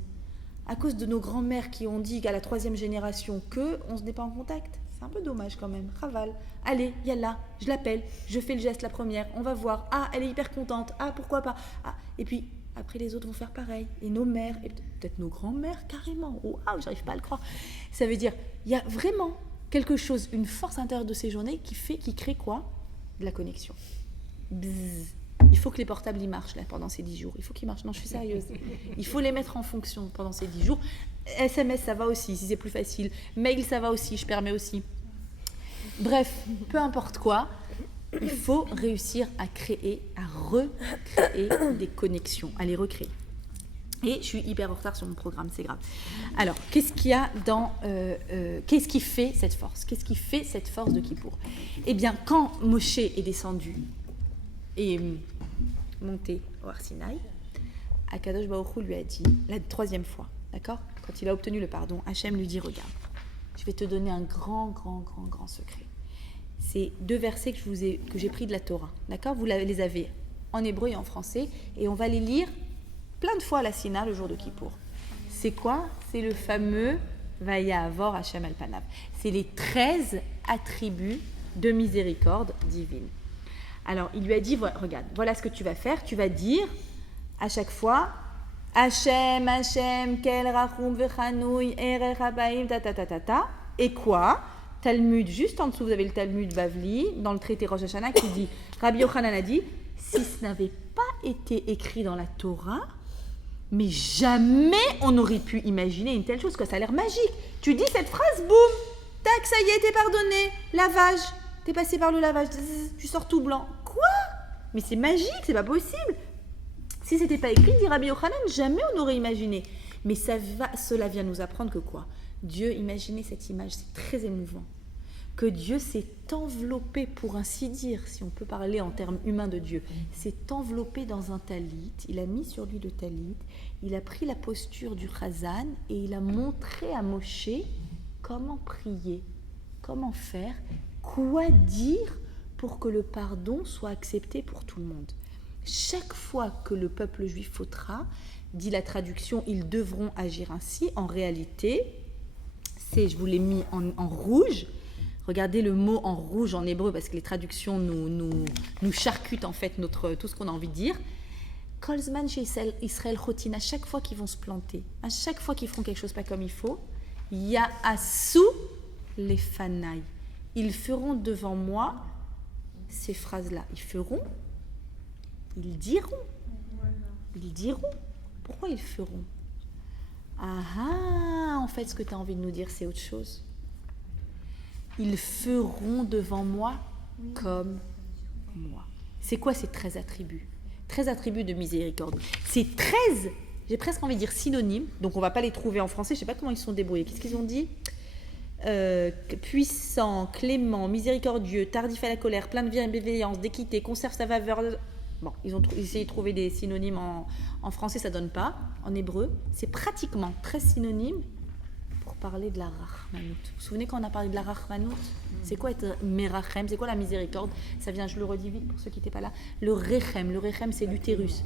à cause de nos grands-mères qui ont dit qu'à la 3e génération qu'on se n'est pas en contact, c'est un peu dommage quand même, Raval, allez, yallah, je l'appelle, je fais le geste la première, on va voir, ah, elle est hyper contente, ah, pourquoi pas, ah, et puis... Après, les autres vont faire pareil. Et nos mères, et peut-être nos grands-mères, carrément. Waouh, j'arrive pas à le croire. Ça veut dire, il y a vraiment quelque chose, une force intérieure de ces journées qui crée quoi? De la connexion. Bzzz. Il faut que les portables y marchent là, pendant ces 10 jours. Il faut qu'ils marchent. Non, je suis sérieuse. Il faut les mettre en fonction pendant ces 10 jours. SMS, ça va aussi, si c'est plus facile. Mail, ça va aussi, je permets aussi. Bref, peu importe quoi. Il faut réussir à créer, à recréer des connexions, à les recréer. Et je suis hyper en retard sur mon programme, c'est grave. Alors, qu'est-ce qu'il y a qu'est-ce qui fait cette force? Qu'est-ce qui fait cette force de Kippour? Eh bien, quand Moshe est descendu et monté au Har Sinaï, Akadosh Baruch Hu lui a dit, la 3e fois, d'accord? Quand il a obtenu le pardon, Hachem lui dit, regarde, je vais te donner un grand secret. C'est 2 versets que j'ai pris de la Torah, d'accord? Vous les avez en hébreu et en français, et on va les lire plein de fois à la Sina le jour de Kippour. C'est quoi? C'est le fameux Vaya'avor Hachem al Panav. C'est les 13 attributs de miséricorde divine. Alors, il lui a dit, regarde, voilà ce que tu vas faire. Tu vas dire à chaque fois Hachem, Hachem, Kel Rachum Vechanouy, Erer Habaim, ta. Et quoi? Talmud, juste en dessous, vous avez le Talmud Bavli, dans le traité Rosh Hashanah, qui dit, Rabbi Yochanan a dit, si ce n'avait pas été écrit dans la Torah, mais jamais on n'aurait pu imaginer une telle chose, que ça a l'air magique. Tu dis cette phrase, boum, tac, ça y est, t'es pardonné, lavage, t'es passé par le lavage, tu sors tout blanc. Quoi? Mais c'est magique, c'est pas possible. Si c'était pas écrit, dit Rabbi Yochanan, jamais on n'aurait imaginé. Mais cela vient nous apprendre que quoi? Dieu, imaginez cette image, c'est très émouvant. Que Dieu s'est enveloppé, pour ainsi dire, si on peut parler en termes humains de Dieu, s'est enveloppé dans un talit, il a mis sur lui le talit, il a pris la posture du chazan et il a montré à Moshe comment prier, comment faire, quoi dire pour que le pardon soit accepté pour tout le monde. Chaque fois que le peuple juif fautera, dit la traduction, ils devront agir ainsi. En réalité, je vous l'ai mis en rouge. Regardez le mot en rouge en hébreu parce que les traductions nous charcutent en fait tout ce qu'on a envie de dire. Kolzman chez Israël Chotin, à chaque fois qu'ils vont se planter, à chaque fois qu'ils feront quelque chose pas comme il faut, Ya'asu les fanaï. Ils feront devant moi ces phrases-là. Ils diront. Pourquoi ils feront? En fait, ce que tu as envie de nous dire, c'est autre chose. Ils feront devant moi comme moi. C'est quoi ces 13 attributs? 13 attributs de miséricorde. Ces 13, j'ai presque envie de dire synonymes, donc on ne va pas les trouver en français, je ne sais pas comment ils sont débrouillés. Qu'est-ce qu'ils ont dit? Puissant, clément, miséricordieux, tardif à la colère, plein de bienveillance, d'équité, conserve sa faveur. Bon, ils ont essayé de trouver des synonymes en français, ça donne pas. En hébreu, c'est pratiquement très synonyme pour parler de la rachmanout. Vous vous souvenez quand on a parlé de la rachmanout? C'est quoi être merachem? C'est quoi la miséricorde? Ça vient, je le redis vite pour ceux qui n'étaient pas là. Le rechem, c'est l'utérus.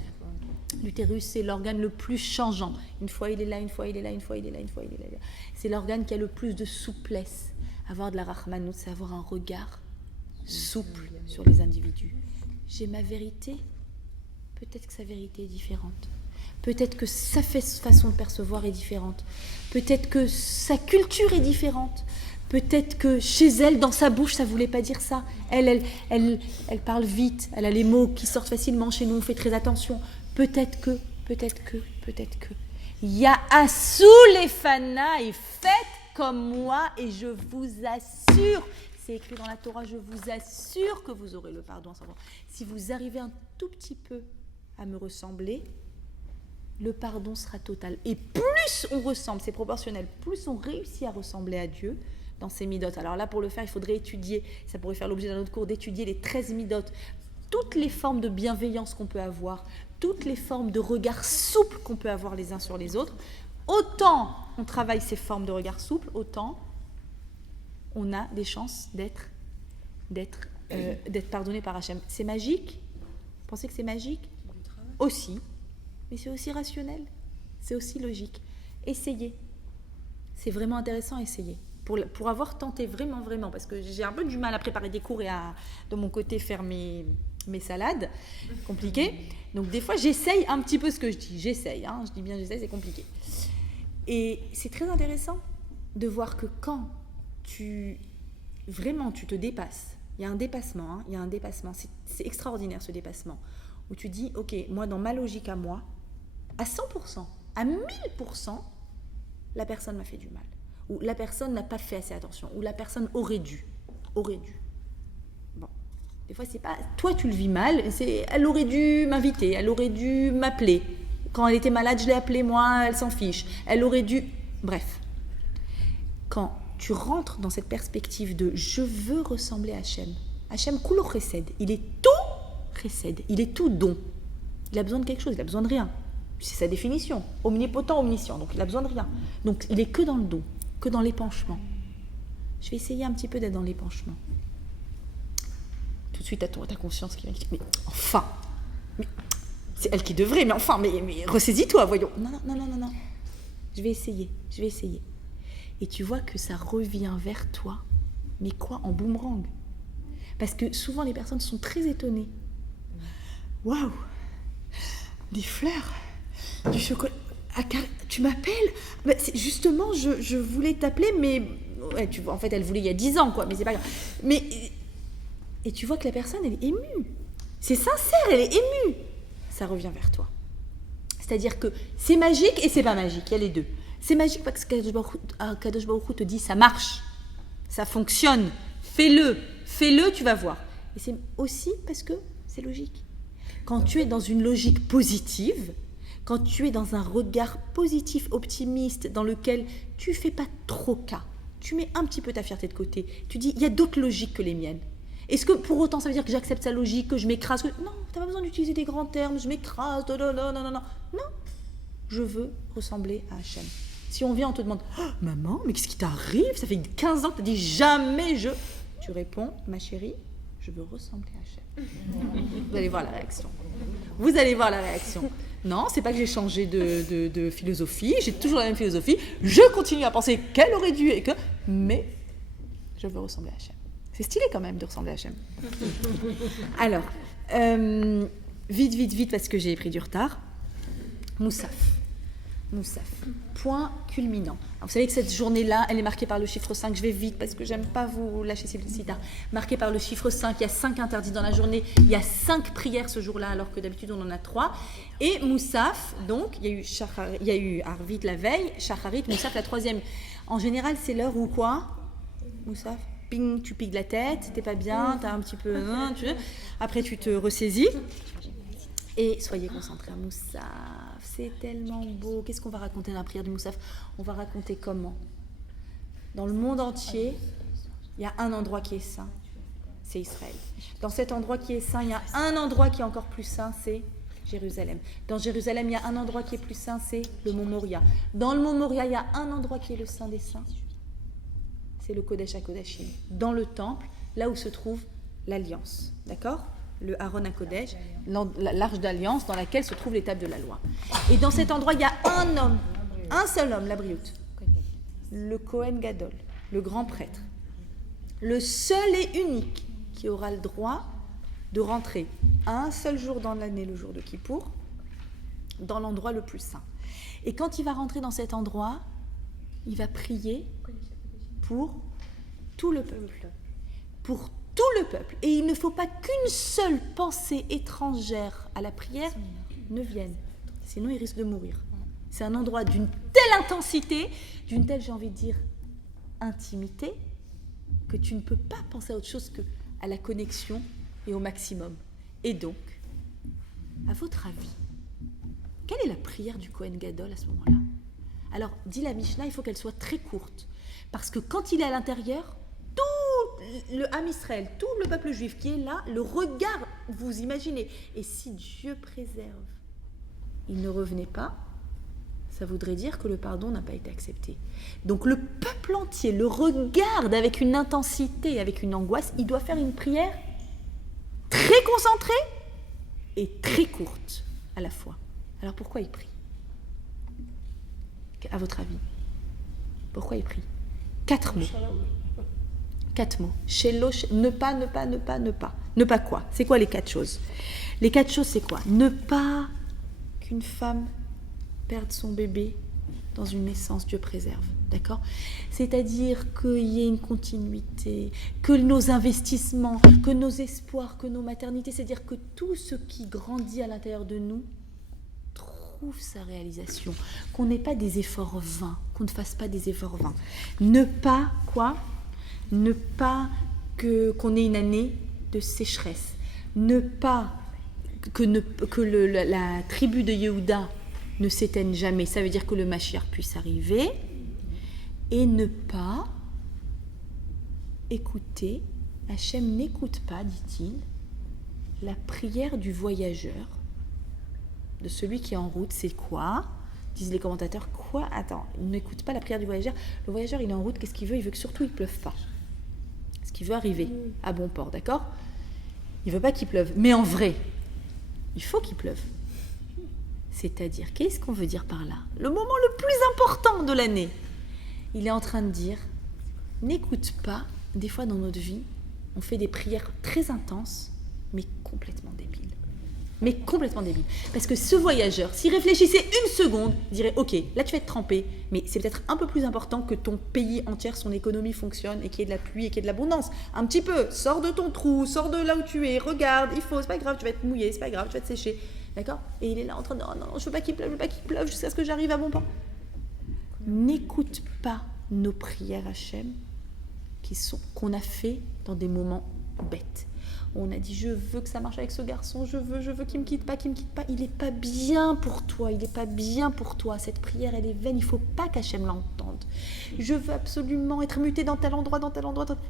L'utérus, c'est l'organe le plus changeant. Une fois il est là, une fois il est là, une fois il est là, une fois il est là. C'est l'organe qui a le plus de souplesse. Avoir de la rachmanout, c'est avoir un regard souple sur les individus. J'ai ma vérité, peut-être que sa vérité est différente. Peut-être que sa façon de percevoir est différente. Peut-être que sa culture est différente. Peut-être que chez elle, dans sa bouche, ça ne voulait pas dire ça. Elle parle vite, elle a les mots qui sortent facilement. Chez nous, on fait très attention. Peut-être que. Ya'asu lefana et faites comme moi et je vous assure, c'est écrit dans la Torah, je vous assure que vous aurez le pardon. Si vous arrivez un tout petit peu à me ressembler, le pardon sera total. Et plus on ressemble, c'est proportionnel, plus on réussit à ressembler à Dieu dans ses midotes. Alors là, pour le faire, il faudrait étudier, ça pourrait faire l'objet d'un autre cours, d'étudier les 13 midotes, toutes les formes de bienveillance qu'on peut avoir, toutes les formes de regard souple qu'on peut avoir les uns sur les autres. Autant on travaille ces formes de regard souple, autant on a des chances d'être pardonné par Hachem. C'est magique? Vous pensez que c'est magique? Aussi. Mais c'est aussi rationnel, c'est aussi logique. Essayez. C'est vraiment intéressant, essayez. Pour avoir tenté vraiment, parce que j'ai un peu du mal à préparer des cours et à, de mon côté, faire mes salades, compliqué. Donc des fois, j'essaye un petit peu ce que je dis. J'essaye, je dis bien j'essaye, c'est compliqué. Et c'est très intéressant de voir que quand tu te dépasses, il y a un dépassement, c'est extraordinaire ce dépassement, où tu dis, ok, moi dans ma logique à moi, à 100%, à 1000%, la personne m'a fait du mal. Ou la personne n'a pas fait assez attention. Ou la personne aurait dû. Bon. Des fois, c'est pas... Toi, tu le vis mal. Elle aurait dû m'inviter. Elle aurait dû m'appeler. Quand elle était malade, je l'ai appelée, moi, elle s'en fiche. Elle aurait dû... Bref. Quand tu rentres dans cette perspective de « je veux ressembler à Hachem ». Hachem, kulo chesed. Il est tout chesed. Il est tout don. Il a besoin de quelque chose. Il a besoin de rien. C'est sa définition. Omnipotent, omniscient. Donc, il a besoin de rien. Donc, il est que dans le don. Que dans l'épanchement. Je vais essayer un petit peu d'être dans l'épanchement. Tout de suite, ta conscience qui va dire, mais enfin, c'est elle qui devrait, mais enfin, mais ressaisis-toi, voyons. Non. Je vais essayer. Et tu vois que ça revient vers toi, mais quoi, en boomerang. Parce que souvent, les personnes sont très étonnées. Waouh, des fleurs, du chocolat. Tu m'appelles? Justement, je voulais t'appeler, mais ouais, tu vois, en fait, elle voulait il y a 10 ans, quoi, mais c'est pas grave. Et tu vois que la personne, elle est émue. C'est sincère, elle est émue. Ça revient vers toi. C'est-à-dire que c'est magique et c'est pas magique, il y a les deux. C'est magique parce que Kadosh Baruch Hu te dit, ça marche, ça fonctionne, fais-le, tu vas voir. Et c'est aussi parce que c'est logique. Quand tu es dans une logique positive, quand tu es dans un regard positif, optimiste, dans lequel tu ne fais pas trop cas, tu mets un petit peu ta fierté de côté, tu dis, il y a d'autres logiques que les miennes. Est-ce que pour autant ça veut dire que j'accepte sa logique, que je m'écrase? Non, tu n'as pas besoin d'utiliser des grands termes, je m'écrase, non. Je veux ressembler à Hachem. Si on vient, on te demande, oh, maman, mais qu'est-ce qui t'arrive? Ça fait 15 ans que tu dis jamais je... Tu réponds, ma chérie, je veux ressembler à Hachem. Vous allez voir la réaction. Non, c'est pas que j'ai changé de philosophie, j'ai toujours la même philosophie, je continue à penser qu'elle aurait dû et que... Mais je veux ressembler à Hachem. C'est stylé quand même de ressembler à Hachem. Alors, vite, parce que j'ai pris du retard. Moussaf. Point culminant. Alors, vous savez que cette journée-là, elle est marquée par le chiffre 5. Je vais vite parce que j'aime pas vous lâcher si tard. Marquée par le chiffre 5. Il y a 5 interdits dans la journée. Il y a 5 prières ce jour-là, alors que d'habitude on en a 3. Et Moussaf, donc, il y a eu Arvit la veille, Shacharit, Moussaf la 3e. En général, c'est l'heure où quoi? Moussaf, ping, tu piques la tête, t'es pas bien, t'as un petit peu... Après, tu te ressaisis. Et soyez concentrés à Moussaf, c'est tellement beau. Qu'est-ce qu'on va raconter dans la prière du Moussaf? On va raconter comment? Dans le monde entier, il y a un endroit qui est saint. c'est Israël. Dans cet endroit qui est saint, il y a un endroit qui est encore plus saint, c'est Jérusalem. Dans Jérusalem, il y a un endroit qui est plus saint, c'est le mont Moria. Dans le mont Moria, il y a un endroit qui est le saint des saints, c'est le Kodesh HaKodashim. Dans le temple, là où se trouve l'alliance, d'accord ? Le Aaron HaKodesh, l'arche d'alliance dans laquelle se trouve les tables de la loi. Et dans cet endroit, il y a un homme, un seul homme, l'Abriout, le Kohen Gadol, le grand prêtre, le seul et unique qui aura le droit de rentrer un seul jour dans l'année, le jour de Kippour, dans l'endroit le plus saint. Et quand il va rentrer dans cet endroit, il va prier pour tout le peuple. Pour tout le peuple. Et il ne faut pas qu'une seule pensée étrangère à la prière ne vienne. Sinon, il risque de mourir. C'est un endroit d'une telle intensité, d'une telle, j'ai envie de dire, intimité, que tu ne peux pas penser à autre chose qu'à la connexion et au maximum. Et donc, à votre avis, quelle est la prière du Kohen Gadol à ce moment-là ? Alors, dit la Mishnah, il faut qu'elle soit très courte. Parce que quand il est à l'intérieur, tout le Ham Israël, tout le peuple juif qui est là, le regard, vous imaginez. Et si Dieu préserve, il ne revenait pas, ça voudrait dire que le pardon n'a pas été accepté. Donc le peuple entier le regarde avec une intensité, avec une angoisse. Il doit faire une prière très concentrée et très courte à la fois. Alors pourquoi il prie ? À votre avis, pourquoi il prie ? 4 mots. 4 mots. Shelo, ne pas, ne pas, ne pas, ne pas. Ne pas quoi ? C'est quoi les 4 choses ? Les 4 choses, c'est quoi ? Ne pas qu'une femme perde son bébé dans une naissance, Dieu préserve, d'accord ? C'est-à-dire qu'il y ait une continuité, que nos investissements, que nos espoirs, que nos maternités, c'est-à-dire que tout ce qui grandit à l'intérieur de nous trouve sa réalisation, qu'on n'ait pas des efforts vains, qu'on ne fasse pas des efforts vains. Ne pas, quoi ? Ne pas qu'on ait une année de sécheresse. Ne pas que la tribu de Yehuda ne s'éteigne jamais. Ça veut dire que le Mashiach puisse arriver. Et ne pas écouter, Hachem n'écoute pas, dit-il, la prière du voyageur, de celui qui est en route. C'est quoi ? Disent les commentateurs. Quoi ? Attends, il n'écoute pas la prière du voyageur. Le voyageur, il est en route, qu'est-ce qu'il veut ? Il veut que surtout il ne pleuve pas. Parce qu'il veut arriver à bon port, d'accord ? Il ne veut pas qu'il pleuve. Mais en vrai, il faut qu'il pleuve. C'est-à-dire, qu'est-ce qu'on veut dire par là ? Le moment le plus important de l'année. Il est en train de dire, n'écoute pas, des fois dans notre vie, on fait des prières très intenses, mais complètement débiles. Mais complètement débiles. Parce que ce voyageur, s'il réfléchissait une seconde, il dirait, ok, là tu vas être trempé, mais c'est peut-être un peu plus important que ton pays entier, son économie fonctionne et qu'il y ait de la pluie et qu'il y ait de l'abondance. Un petit peu, sors de ton trou, sors de là où tu es, regarde, c'est pas grave, tu vas être mouillé, c'est pas grave, tu vas te sécher. D'accord ? Et il est là en train de dire, oh non, je veux pas qu'il pleuve jusqu'à ce que j'arrive à bon port. N'écoute pas nos prières Hachem qu'on a fait dans des moments bêtes. On a dit, je veux que ça marche avec ce garçon, je veux qu'il me quitte pas. Il n'est pas bien pour toi, cette prière, elle est vaine, il ne faut pas qu'Hachem l'entende. Je veux absolument être muté dans tel endroit.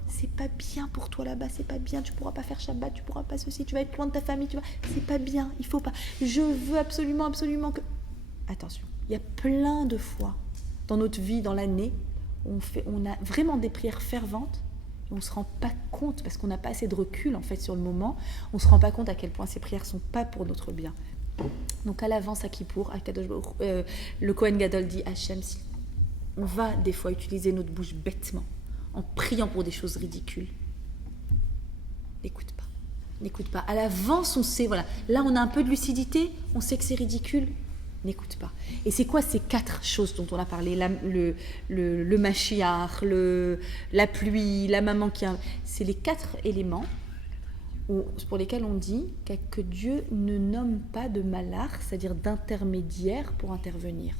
C'est pas bien pour toi là-bas, c'est pas bien, tu pourras pas faire Shabbat, tu pourras pas ceci, tu vas être loin de ta famille, c'est pas bien, il faut pas. Je veux absolument que... Attention, il y a plein de fois dans notre vie, dans l'année, on a vraiment des prières ferventes. On ne se rend pas compte, parce qu'on n'a pas assez de recul en fait sur le moment, on ne se rend pas compte à quel point ces prières ne sont pas pour notre bien. Donc à l'avance à Kippour, le Kohen Gadol dit Hachem, si on va des fois utiliser notre bouche bêtement, en priant pour des choses ridicules, n'écoute pas. À l'avance on sait, voilà, là on a un peu de lucidité, on sait que c'est ridicule, n'écoute pas. Et c'est quoi ces 4 choses dont on a parlé ? Le Mashiach, la pluie, la maman qui a... C'est les 4 éléments pour lesquels on dit que Dieu ne nomme pas de malach, c'est-à-dire d'intermédiaire pour intervenir.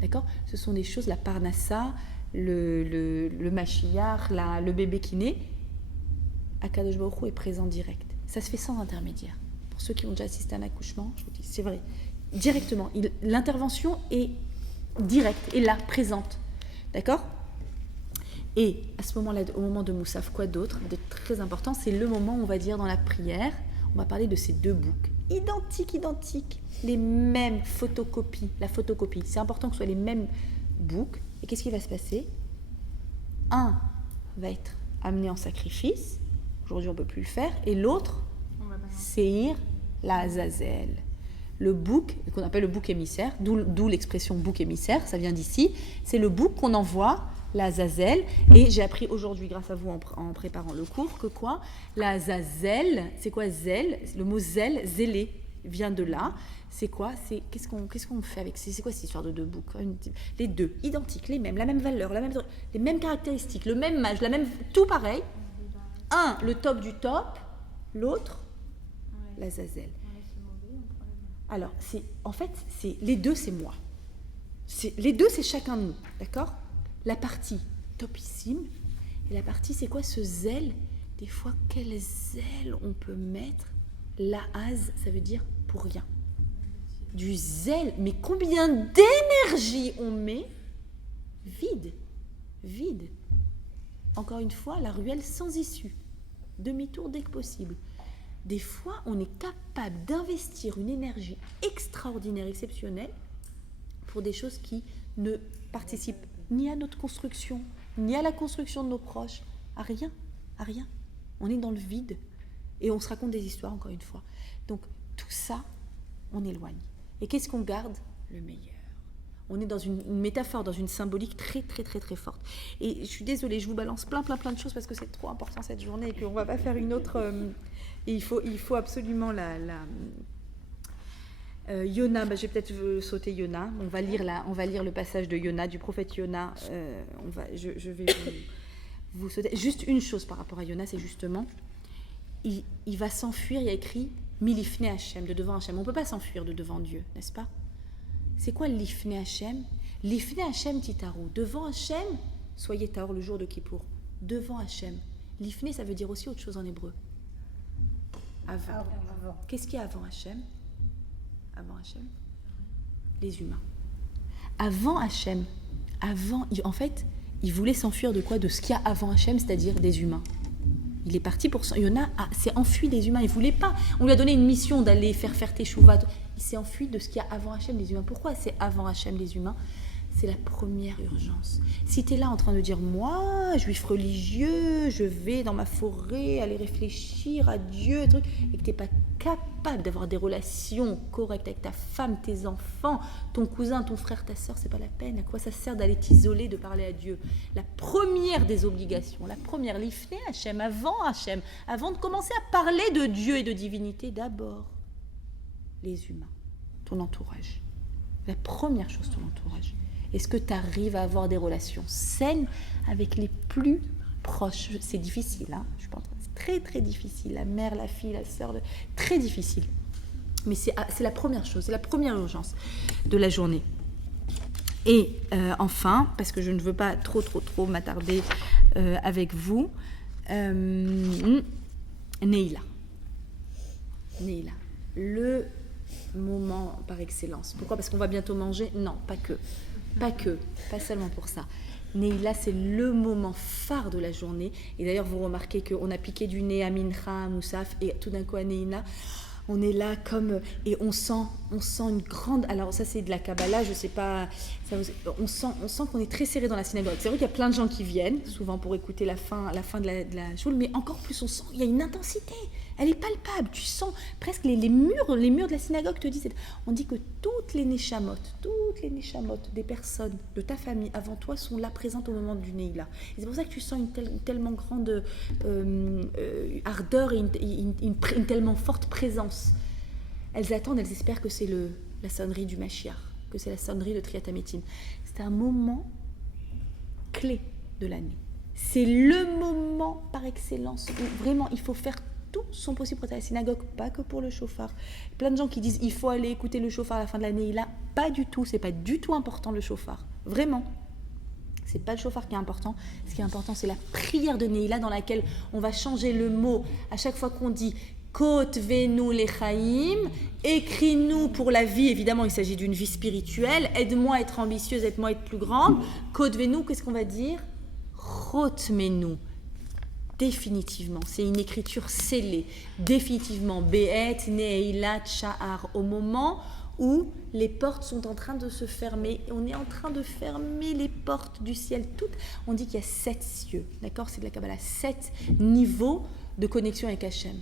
D'accord ? Ce sont des choses, la parnassa, le Mashiach, le bébé qui naît. Akadosh Baruch Hu est présent direct. Ça se fait sans intermédiaire. Pour ceux qui ont déjà assisté à un accouchement, je vous dis, c'est vrai. Directement. L'intervention est directe, est là, présente. D'accord ? Et à ce moment-là, au moment de Moussaf, quoi d'autre de très important, c'est le moment où on va dire dans la prière, on va parler de ces deux boucs, identiques, les mêmes photocopies, la photocopie. C'est important que ce soit les mêmes boucs. Et qu'est-ce qui va se passer ? Un va être amené en sacrifice, aujourd'hui on ne peut plus le faire, et l'autre, Seir la Azazel. Le bouc, qu'on appelle le bouc émissaire, d'où l'expression bouc émissaire, ça vient d'ici, c'est le bouc qu'on envoie, la Azazel, et j'ai appris aujourd'hui, grâce à vous en préparant le cours, que quoi ? La Azazel, c'est quoi zel ? Le mot zel, zélé, vient de là. C'est quoi ? Qu'est-ce qu'on fait avec ? C'est quoi cette histoire de deux boucs ? Les deux, identiques, les mêmes, la même valeur, les mêmes caractéristiques, le même âge, tout pareil. Un, le top du top, l'autre, la Azazel. Alors, les deux, c'est moi. Les deux, c'est chacun de nous, d'accord ? La partie topissime, et la partie, c'est quoi ce zèle ? Des fois, quel zèle on peut mettre ? La hase, ça veut dire pour rien. Du zèle, mais combien d'énergie on met ? Vide. Encore une fois, la ruelle sans issue. Demi-tour dès que possible. Des fois, on est capable d'investir une énergie extraordinaire, exceptionnelle, pour des choses qui ne participent ni à notre construction, ni à la construction de nos proches, à rien. On est dans le vide et on se raconte des histoires, encore une fois. Donc, tout ça, on éloigne. Et qu'est-ce qu'on garde ? Le meilleur. On est dans une métaphore, dans une symbolique très, très, très, très forte. Et je suis désolée, je vous balance plein de choses parce que c'est trop important cette journée et qu'on ne va pas faire une autre... Et il faut absolument Yona, je vais peut-être sauter Yona. On va lire le passage de Yona, du prophète Yona. Je vais vous sauter. Juste une chose par rapport à Yona, c'est justement, il va s'enfuir, il y a écrit Milifne Hachem, de devant Hachem. On ne peut pas s'enfuir de devant Dieu, n'est-ce pas ? C'est quoi l'Ifne Hachem ? L'Ifne Hachem Titaru. Devant Hachem, soyez Taor le jour de Kippour. Devant Hachem. L'Ifne, ça veut dire aussi autre chose en hébreu. Avant. Qu'est-ce qu'il y a avant Hachem ? Avant Hachem ? Les humains. Avant Hachem, en fait, il voulait s'enfuir de quoi ? De ce qu'il y a avant Hachem, c'est-à-dire des humains. Il est parti pour... Yona s'est enfui des humains, il ne voulait pas. On lui a donné une mission d'aller faire Teshuvah. Il s'est enfui de ce qu'il y a avant Hachem, les humains. Pourquoi c'est avant Hachem, les humains ? C'est la première urgence. Si tu es là en train de dire, moi, juif religieux, je vais dans ma forêt aller réfléchir à Dieu, et que tu n'es pas capable d'avoir des relations correctes avec ta femme, tes enfants, ton cousin, ton frère, ta soeur, c'est pas la peine. À quoi ça sert d'aller t'isoler, de parler à Dieu ? La première des obligations, la première, l'ifné Hachem, avant de commencer à parler de Dieu et de divinité, d'abord, les humains, ton entourage. La première chose, ton entourage. Est-ce que tu arrives à avoir des relations saines avec les plus proches ? C'est difficile, hein ? Je pense, c'est très très difficile. La mère, la fille, la sœur, très difficile. Mais c'est la première chose, c'est la première urgence de la journée. Et enfin, parce que je ne veux pas trop m'attarder avec vous, Neila, le moment par excellence. Pourquoi ? Parce qu'on va bientôt manger ? Non, pas seulement pour ça. Neila, c'est le moment phare de la journée. Et d'ailleurs, vous remarquez qu'on a piqué du nez à Mincha, à Moussaf, et tout d'un coup à Neila, on est là comme... Et on sent une grande... Alors ça, c'est de la Kabbalah, je ne sais pas... On sent qu'on est très serré dans la synagogue. C'est vrai qu'il y a plein de gens qui viennent, souvent pour écouter la fin de la choule, mais encore plus, on sent il y a une intensité. Elle est palpable. Tu sens presque les murs de la synagogue te disent... On dit que toutes les neshamot des personnes de ta famille avant toi sont là, présentes au moment du Neila. Et c'est pour ça que tu sens une tellement grande ardeur et une tellement forte présence. Elles attendent, elles espèrent que c'est la sonnerie du Mashiach, que c'est la sonnerie de Triat Hametim. C'est un moment clé de l'année. C'est le moment par excellence où vraiment il faut faire tout son possible pour être à la synagogue, pas que pour le shofar. Plein de gens qui disent il faut aller écouter le shofar à la fin de l'année. Là, pas du tout, c'est pas du tout important le shofar. Vraiment. C'est pas le shofar qui est important. Ce qui est important, c'est la prière de Neila dans laquelle on va changer le mot à chaque fois qu'on dit Kotvenu lechaim, écris-nous pour la vie. Évidemment, il s'agit d'une vie spirituelle. Aide-moi à être ambitieuse, aide-moi à être plus grande. Kotvenu, qu'est-ce qu'on va dire ? Chotmenu. Définitivement, c'est une écriture scellée. Définitivement, Be'et Neilat Sha'ar, au moment où les portes sont en train de se fermer. On est en train de fermer les portes du ciel. On dit qu'il y a 7 cieux, d'accord? C'est de la Kabbalah, 7 niveaux de connexion avec Hachem.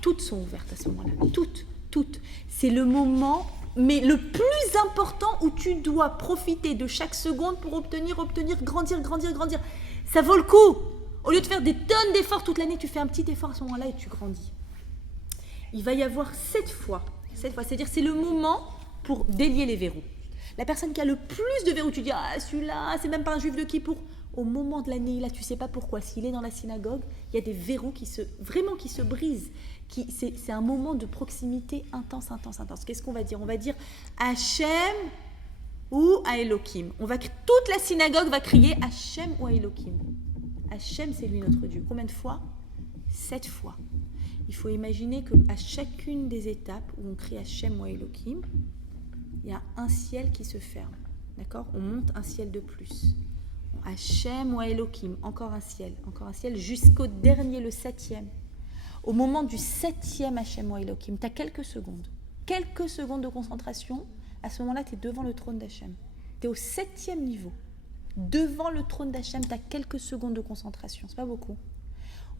Toutes sont ouvertes à ce moment-là, toutes. C'est le moment, mais le plus important où tu dois profiter de chaque seconde pour obtenir, grandir. Ça vaut le coup. Au lieu de faire des tonnes d'efforts toute l'année, tu fais un petit effort à ce moment-là et tu grandis. Il va y avoir 7 fois, c'est-à-dire c'est le moment pour délier les verrous. La personne qui a le plus de verrous, tu dis, ah celui-là, c'est même pas un juif de Kippour. Au moment de l'année, là, tu sais pas pourquoi, s'il est dans la synagogue, il y a des verrous qui se brisent. C'est un moment de proximité intense. Qu'est-ce qu'on va dire? On va dire Hachem ou à Elohim. Toute la synagogue va crier Hachem ou à Elohim. Hachem, c'est lui notre Dieu. Combien de fois? 7 fois. Il faut imaginer qu'à chacune des étapes où on crie Hachem ou Elohim, il y a un ciel qui se ferme. D'accord? On monte un ciel de plus. Hachem ou Elohim, encore un ciel, jusqu'au dernier, le 7e. Au moment du 7e Hachem ou Elohim, tu as quelques secondes de concentration. À ce moment-là, tu es devant le trône d'Hachem. Tu es au 7e niveau. Devant le trône d'Hachem, tu as quelques secondes de concentration, c'est pas beaucoup,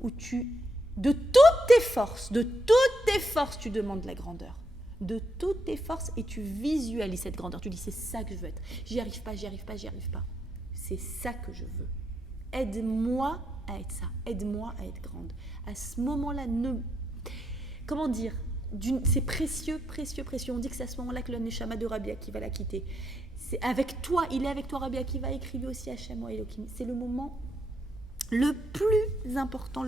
où de toutes tes forces, tu demandes la grandeur, de toutes tes forces, et tu visualises cette grandeur, tu dis c'est ça que je veux être, j'y arrive pas, c'est ça que je veux, aide-moi à être ça, aide-moi à être grande. À ce moment-là, c'est précieux, on dit que c'est à ce moment-là que le Neshama de Rabbi Akiva va la quitter. C'est avec toi, il est avec toi, Rabbi Akiva écrit lui aussi Hachem ou Elohim. C'est le moment le plus important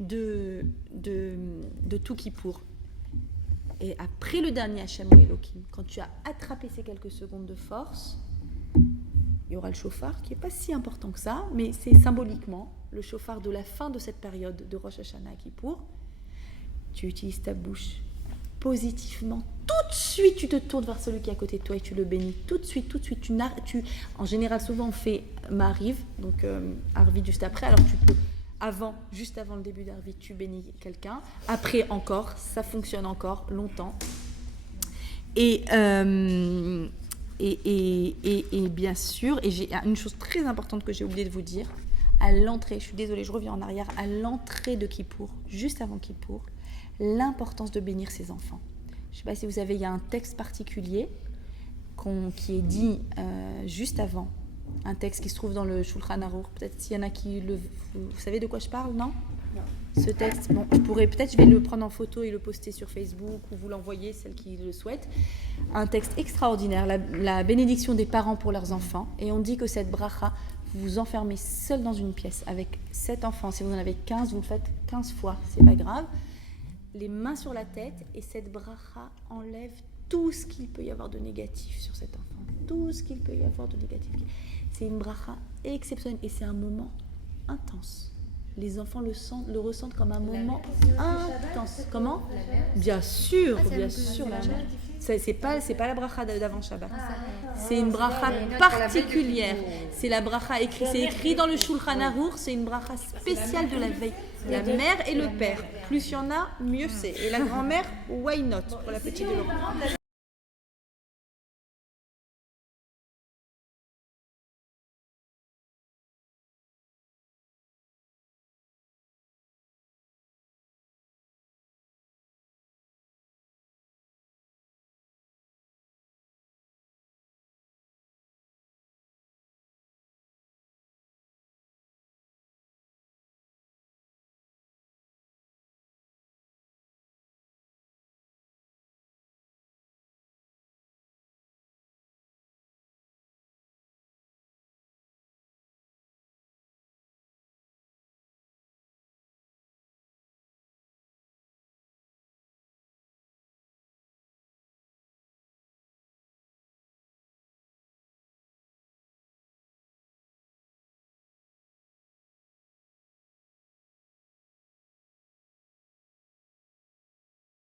de tout Kippour. Et après le dernier Hachem ou Elohim, quand tu as attrapé ces quelques secondes de force, il y aura le shofar qui n'est pas si important que ça, mais c'est symboliquement le shofar de la fin de cette période de Rosh Hashanah à Kippour. Tu utilises ta bouche positivement, tout de suite tu te tournes vers celui qui est à côté de toi et tu le bénis, tout de suite, en général souvent on fait Ma'ariv, donc Arvit juste après, alors tu peux, juste avant le début d'Arvit, tu bénis quelqu'un, après encore, ça fonctionne encore longtemps, et bien sûr, et j'ai une chose très importante que j'ai oublié de vous dire, à l'entrée, je suis désolée, je reviens en arrière, à l'entrée de Kippour, juste avant Kippour, l'importance de bénir ses enfants. Je ne sais pas si vous savez, il y a un texte particulier qui est dit juste avant, un texte qui se trouve dans le Shulchan Aruch. Peut-être s'il y en a qui vous savez de quoi je parle, non? Ce texte, bon, je vais le prendre en photo et le poster sur Facebook ou vous l'envoyer, celles qui le souhaitent. Un texte extraordinaire, la bénédiction des parents pour leurs enfants. Et on dit que cette bracha, vous vous enfermez seul dans une pièce avec 7 enfants. Si vous en avez 15, vous le faites 15 fois, c'est pas grave. Les mains sur la tête, et cette bracha enlève tout ce qu'il peut y avoir de négatif sur cet enfant. Tout ce qu'il peut y avoir de négatif. C'est une bracha exceptionnelle et c'est un moment intense. Les enfants le ressentent comme un moment intense. Comment? Bien sûr, la mère. C'est pas la bracha d'avant Shabbat. C'est une bracha particulière. C'est la bracha c'est écrit dans le Shulchan Aruch, c'est une bracha spéciale de la veille. La mère et le père. Plus il y en a, mieux c'est. Et la grand-mère, why not, pour la petite de l'enfant.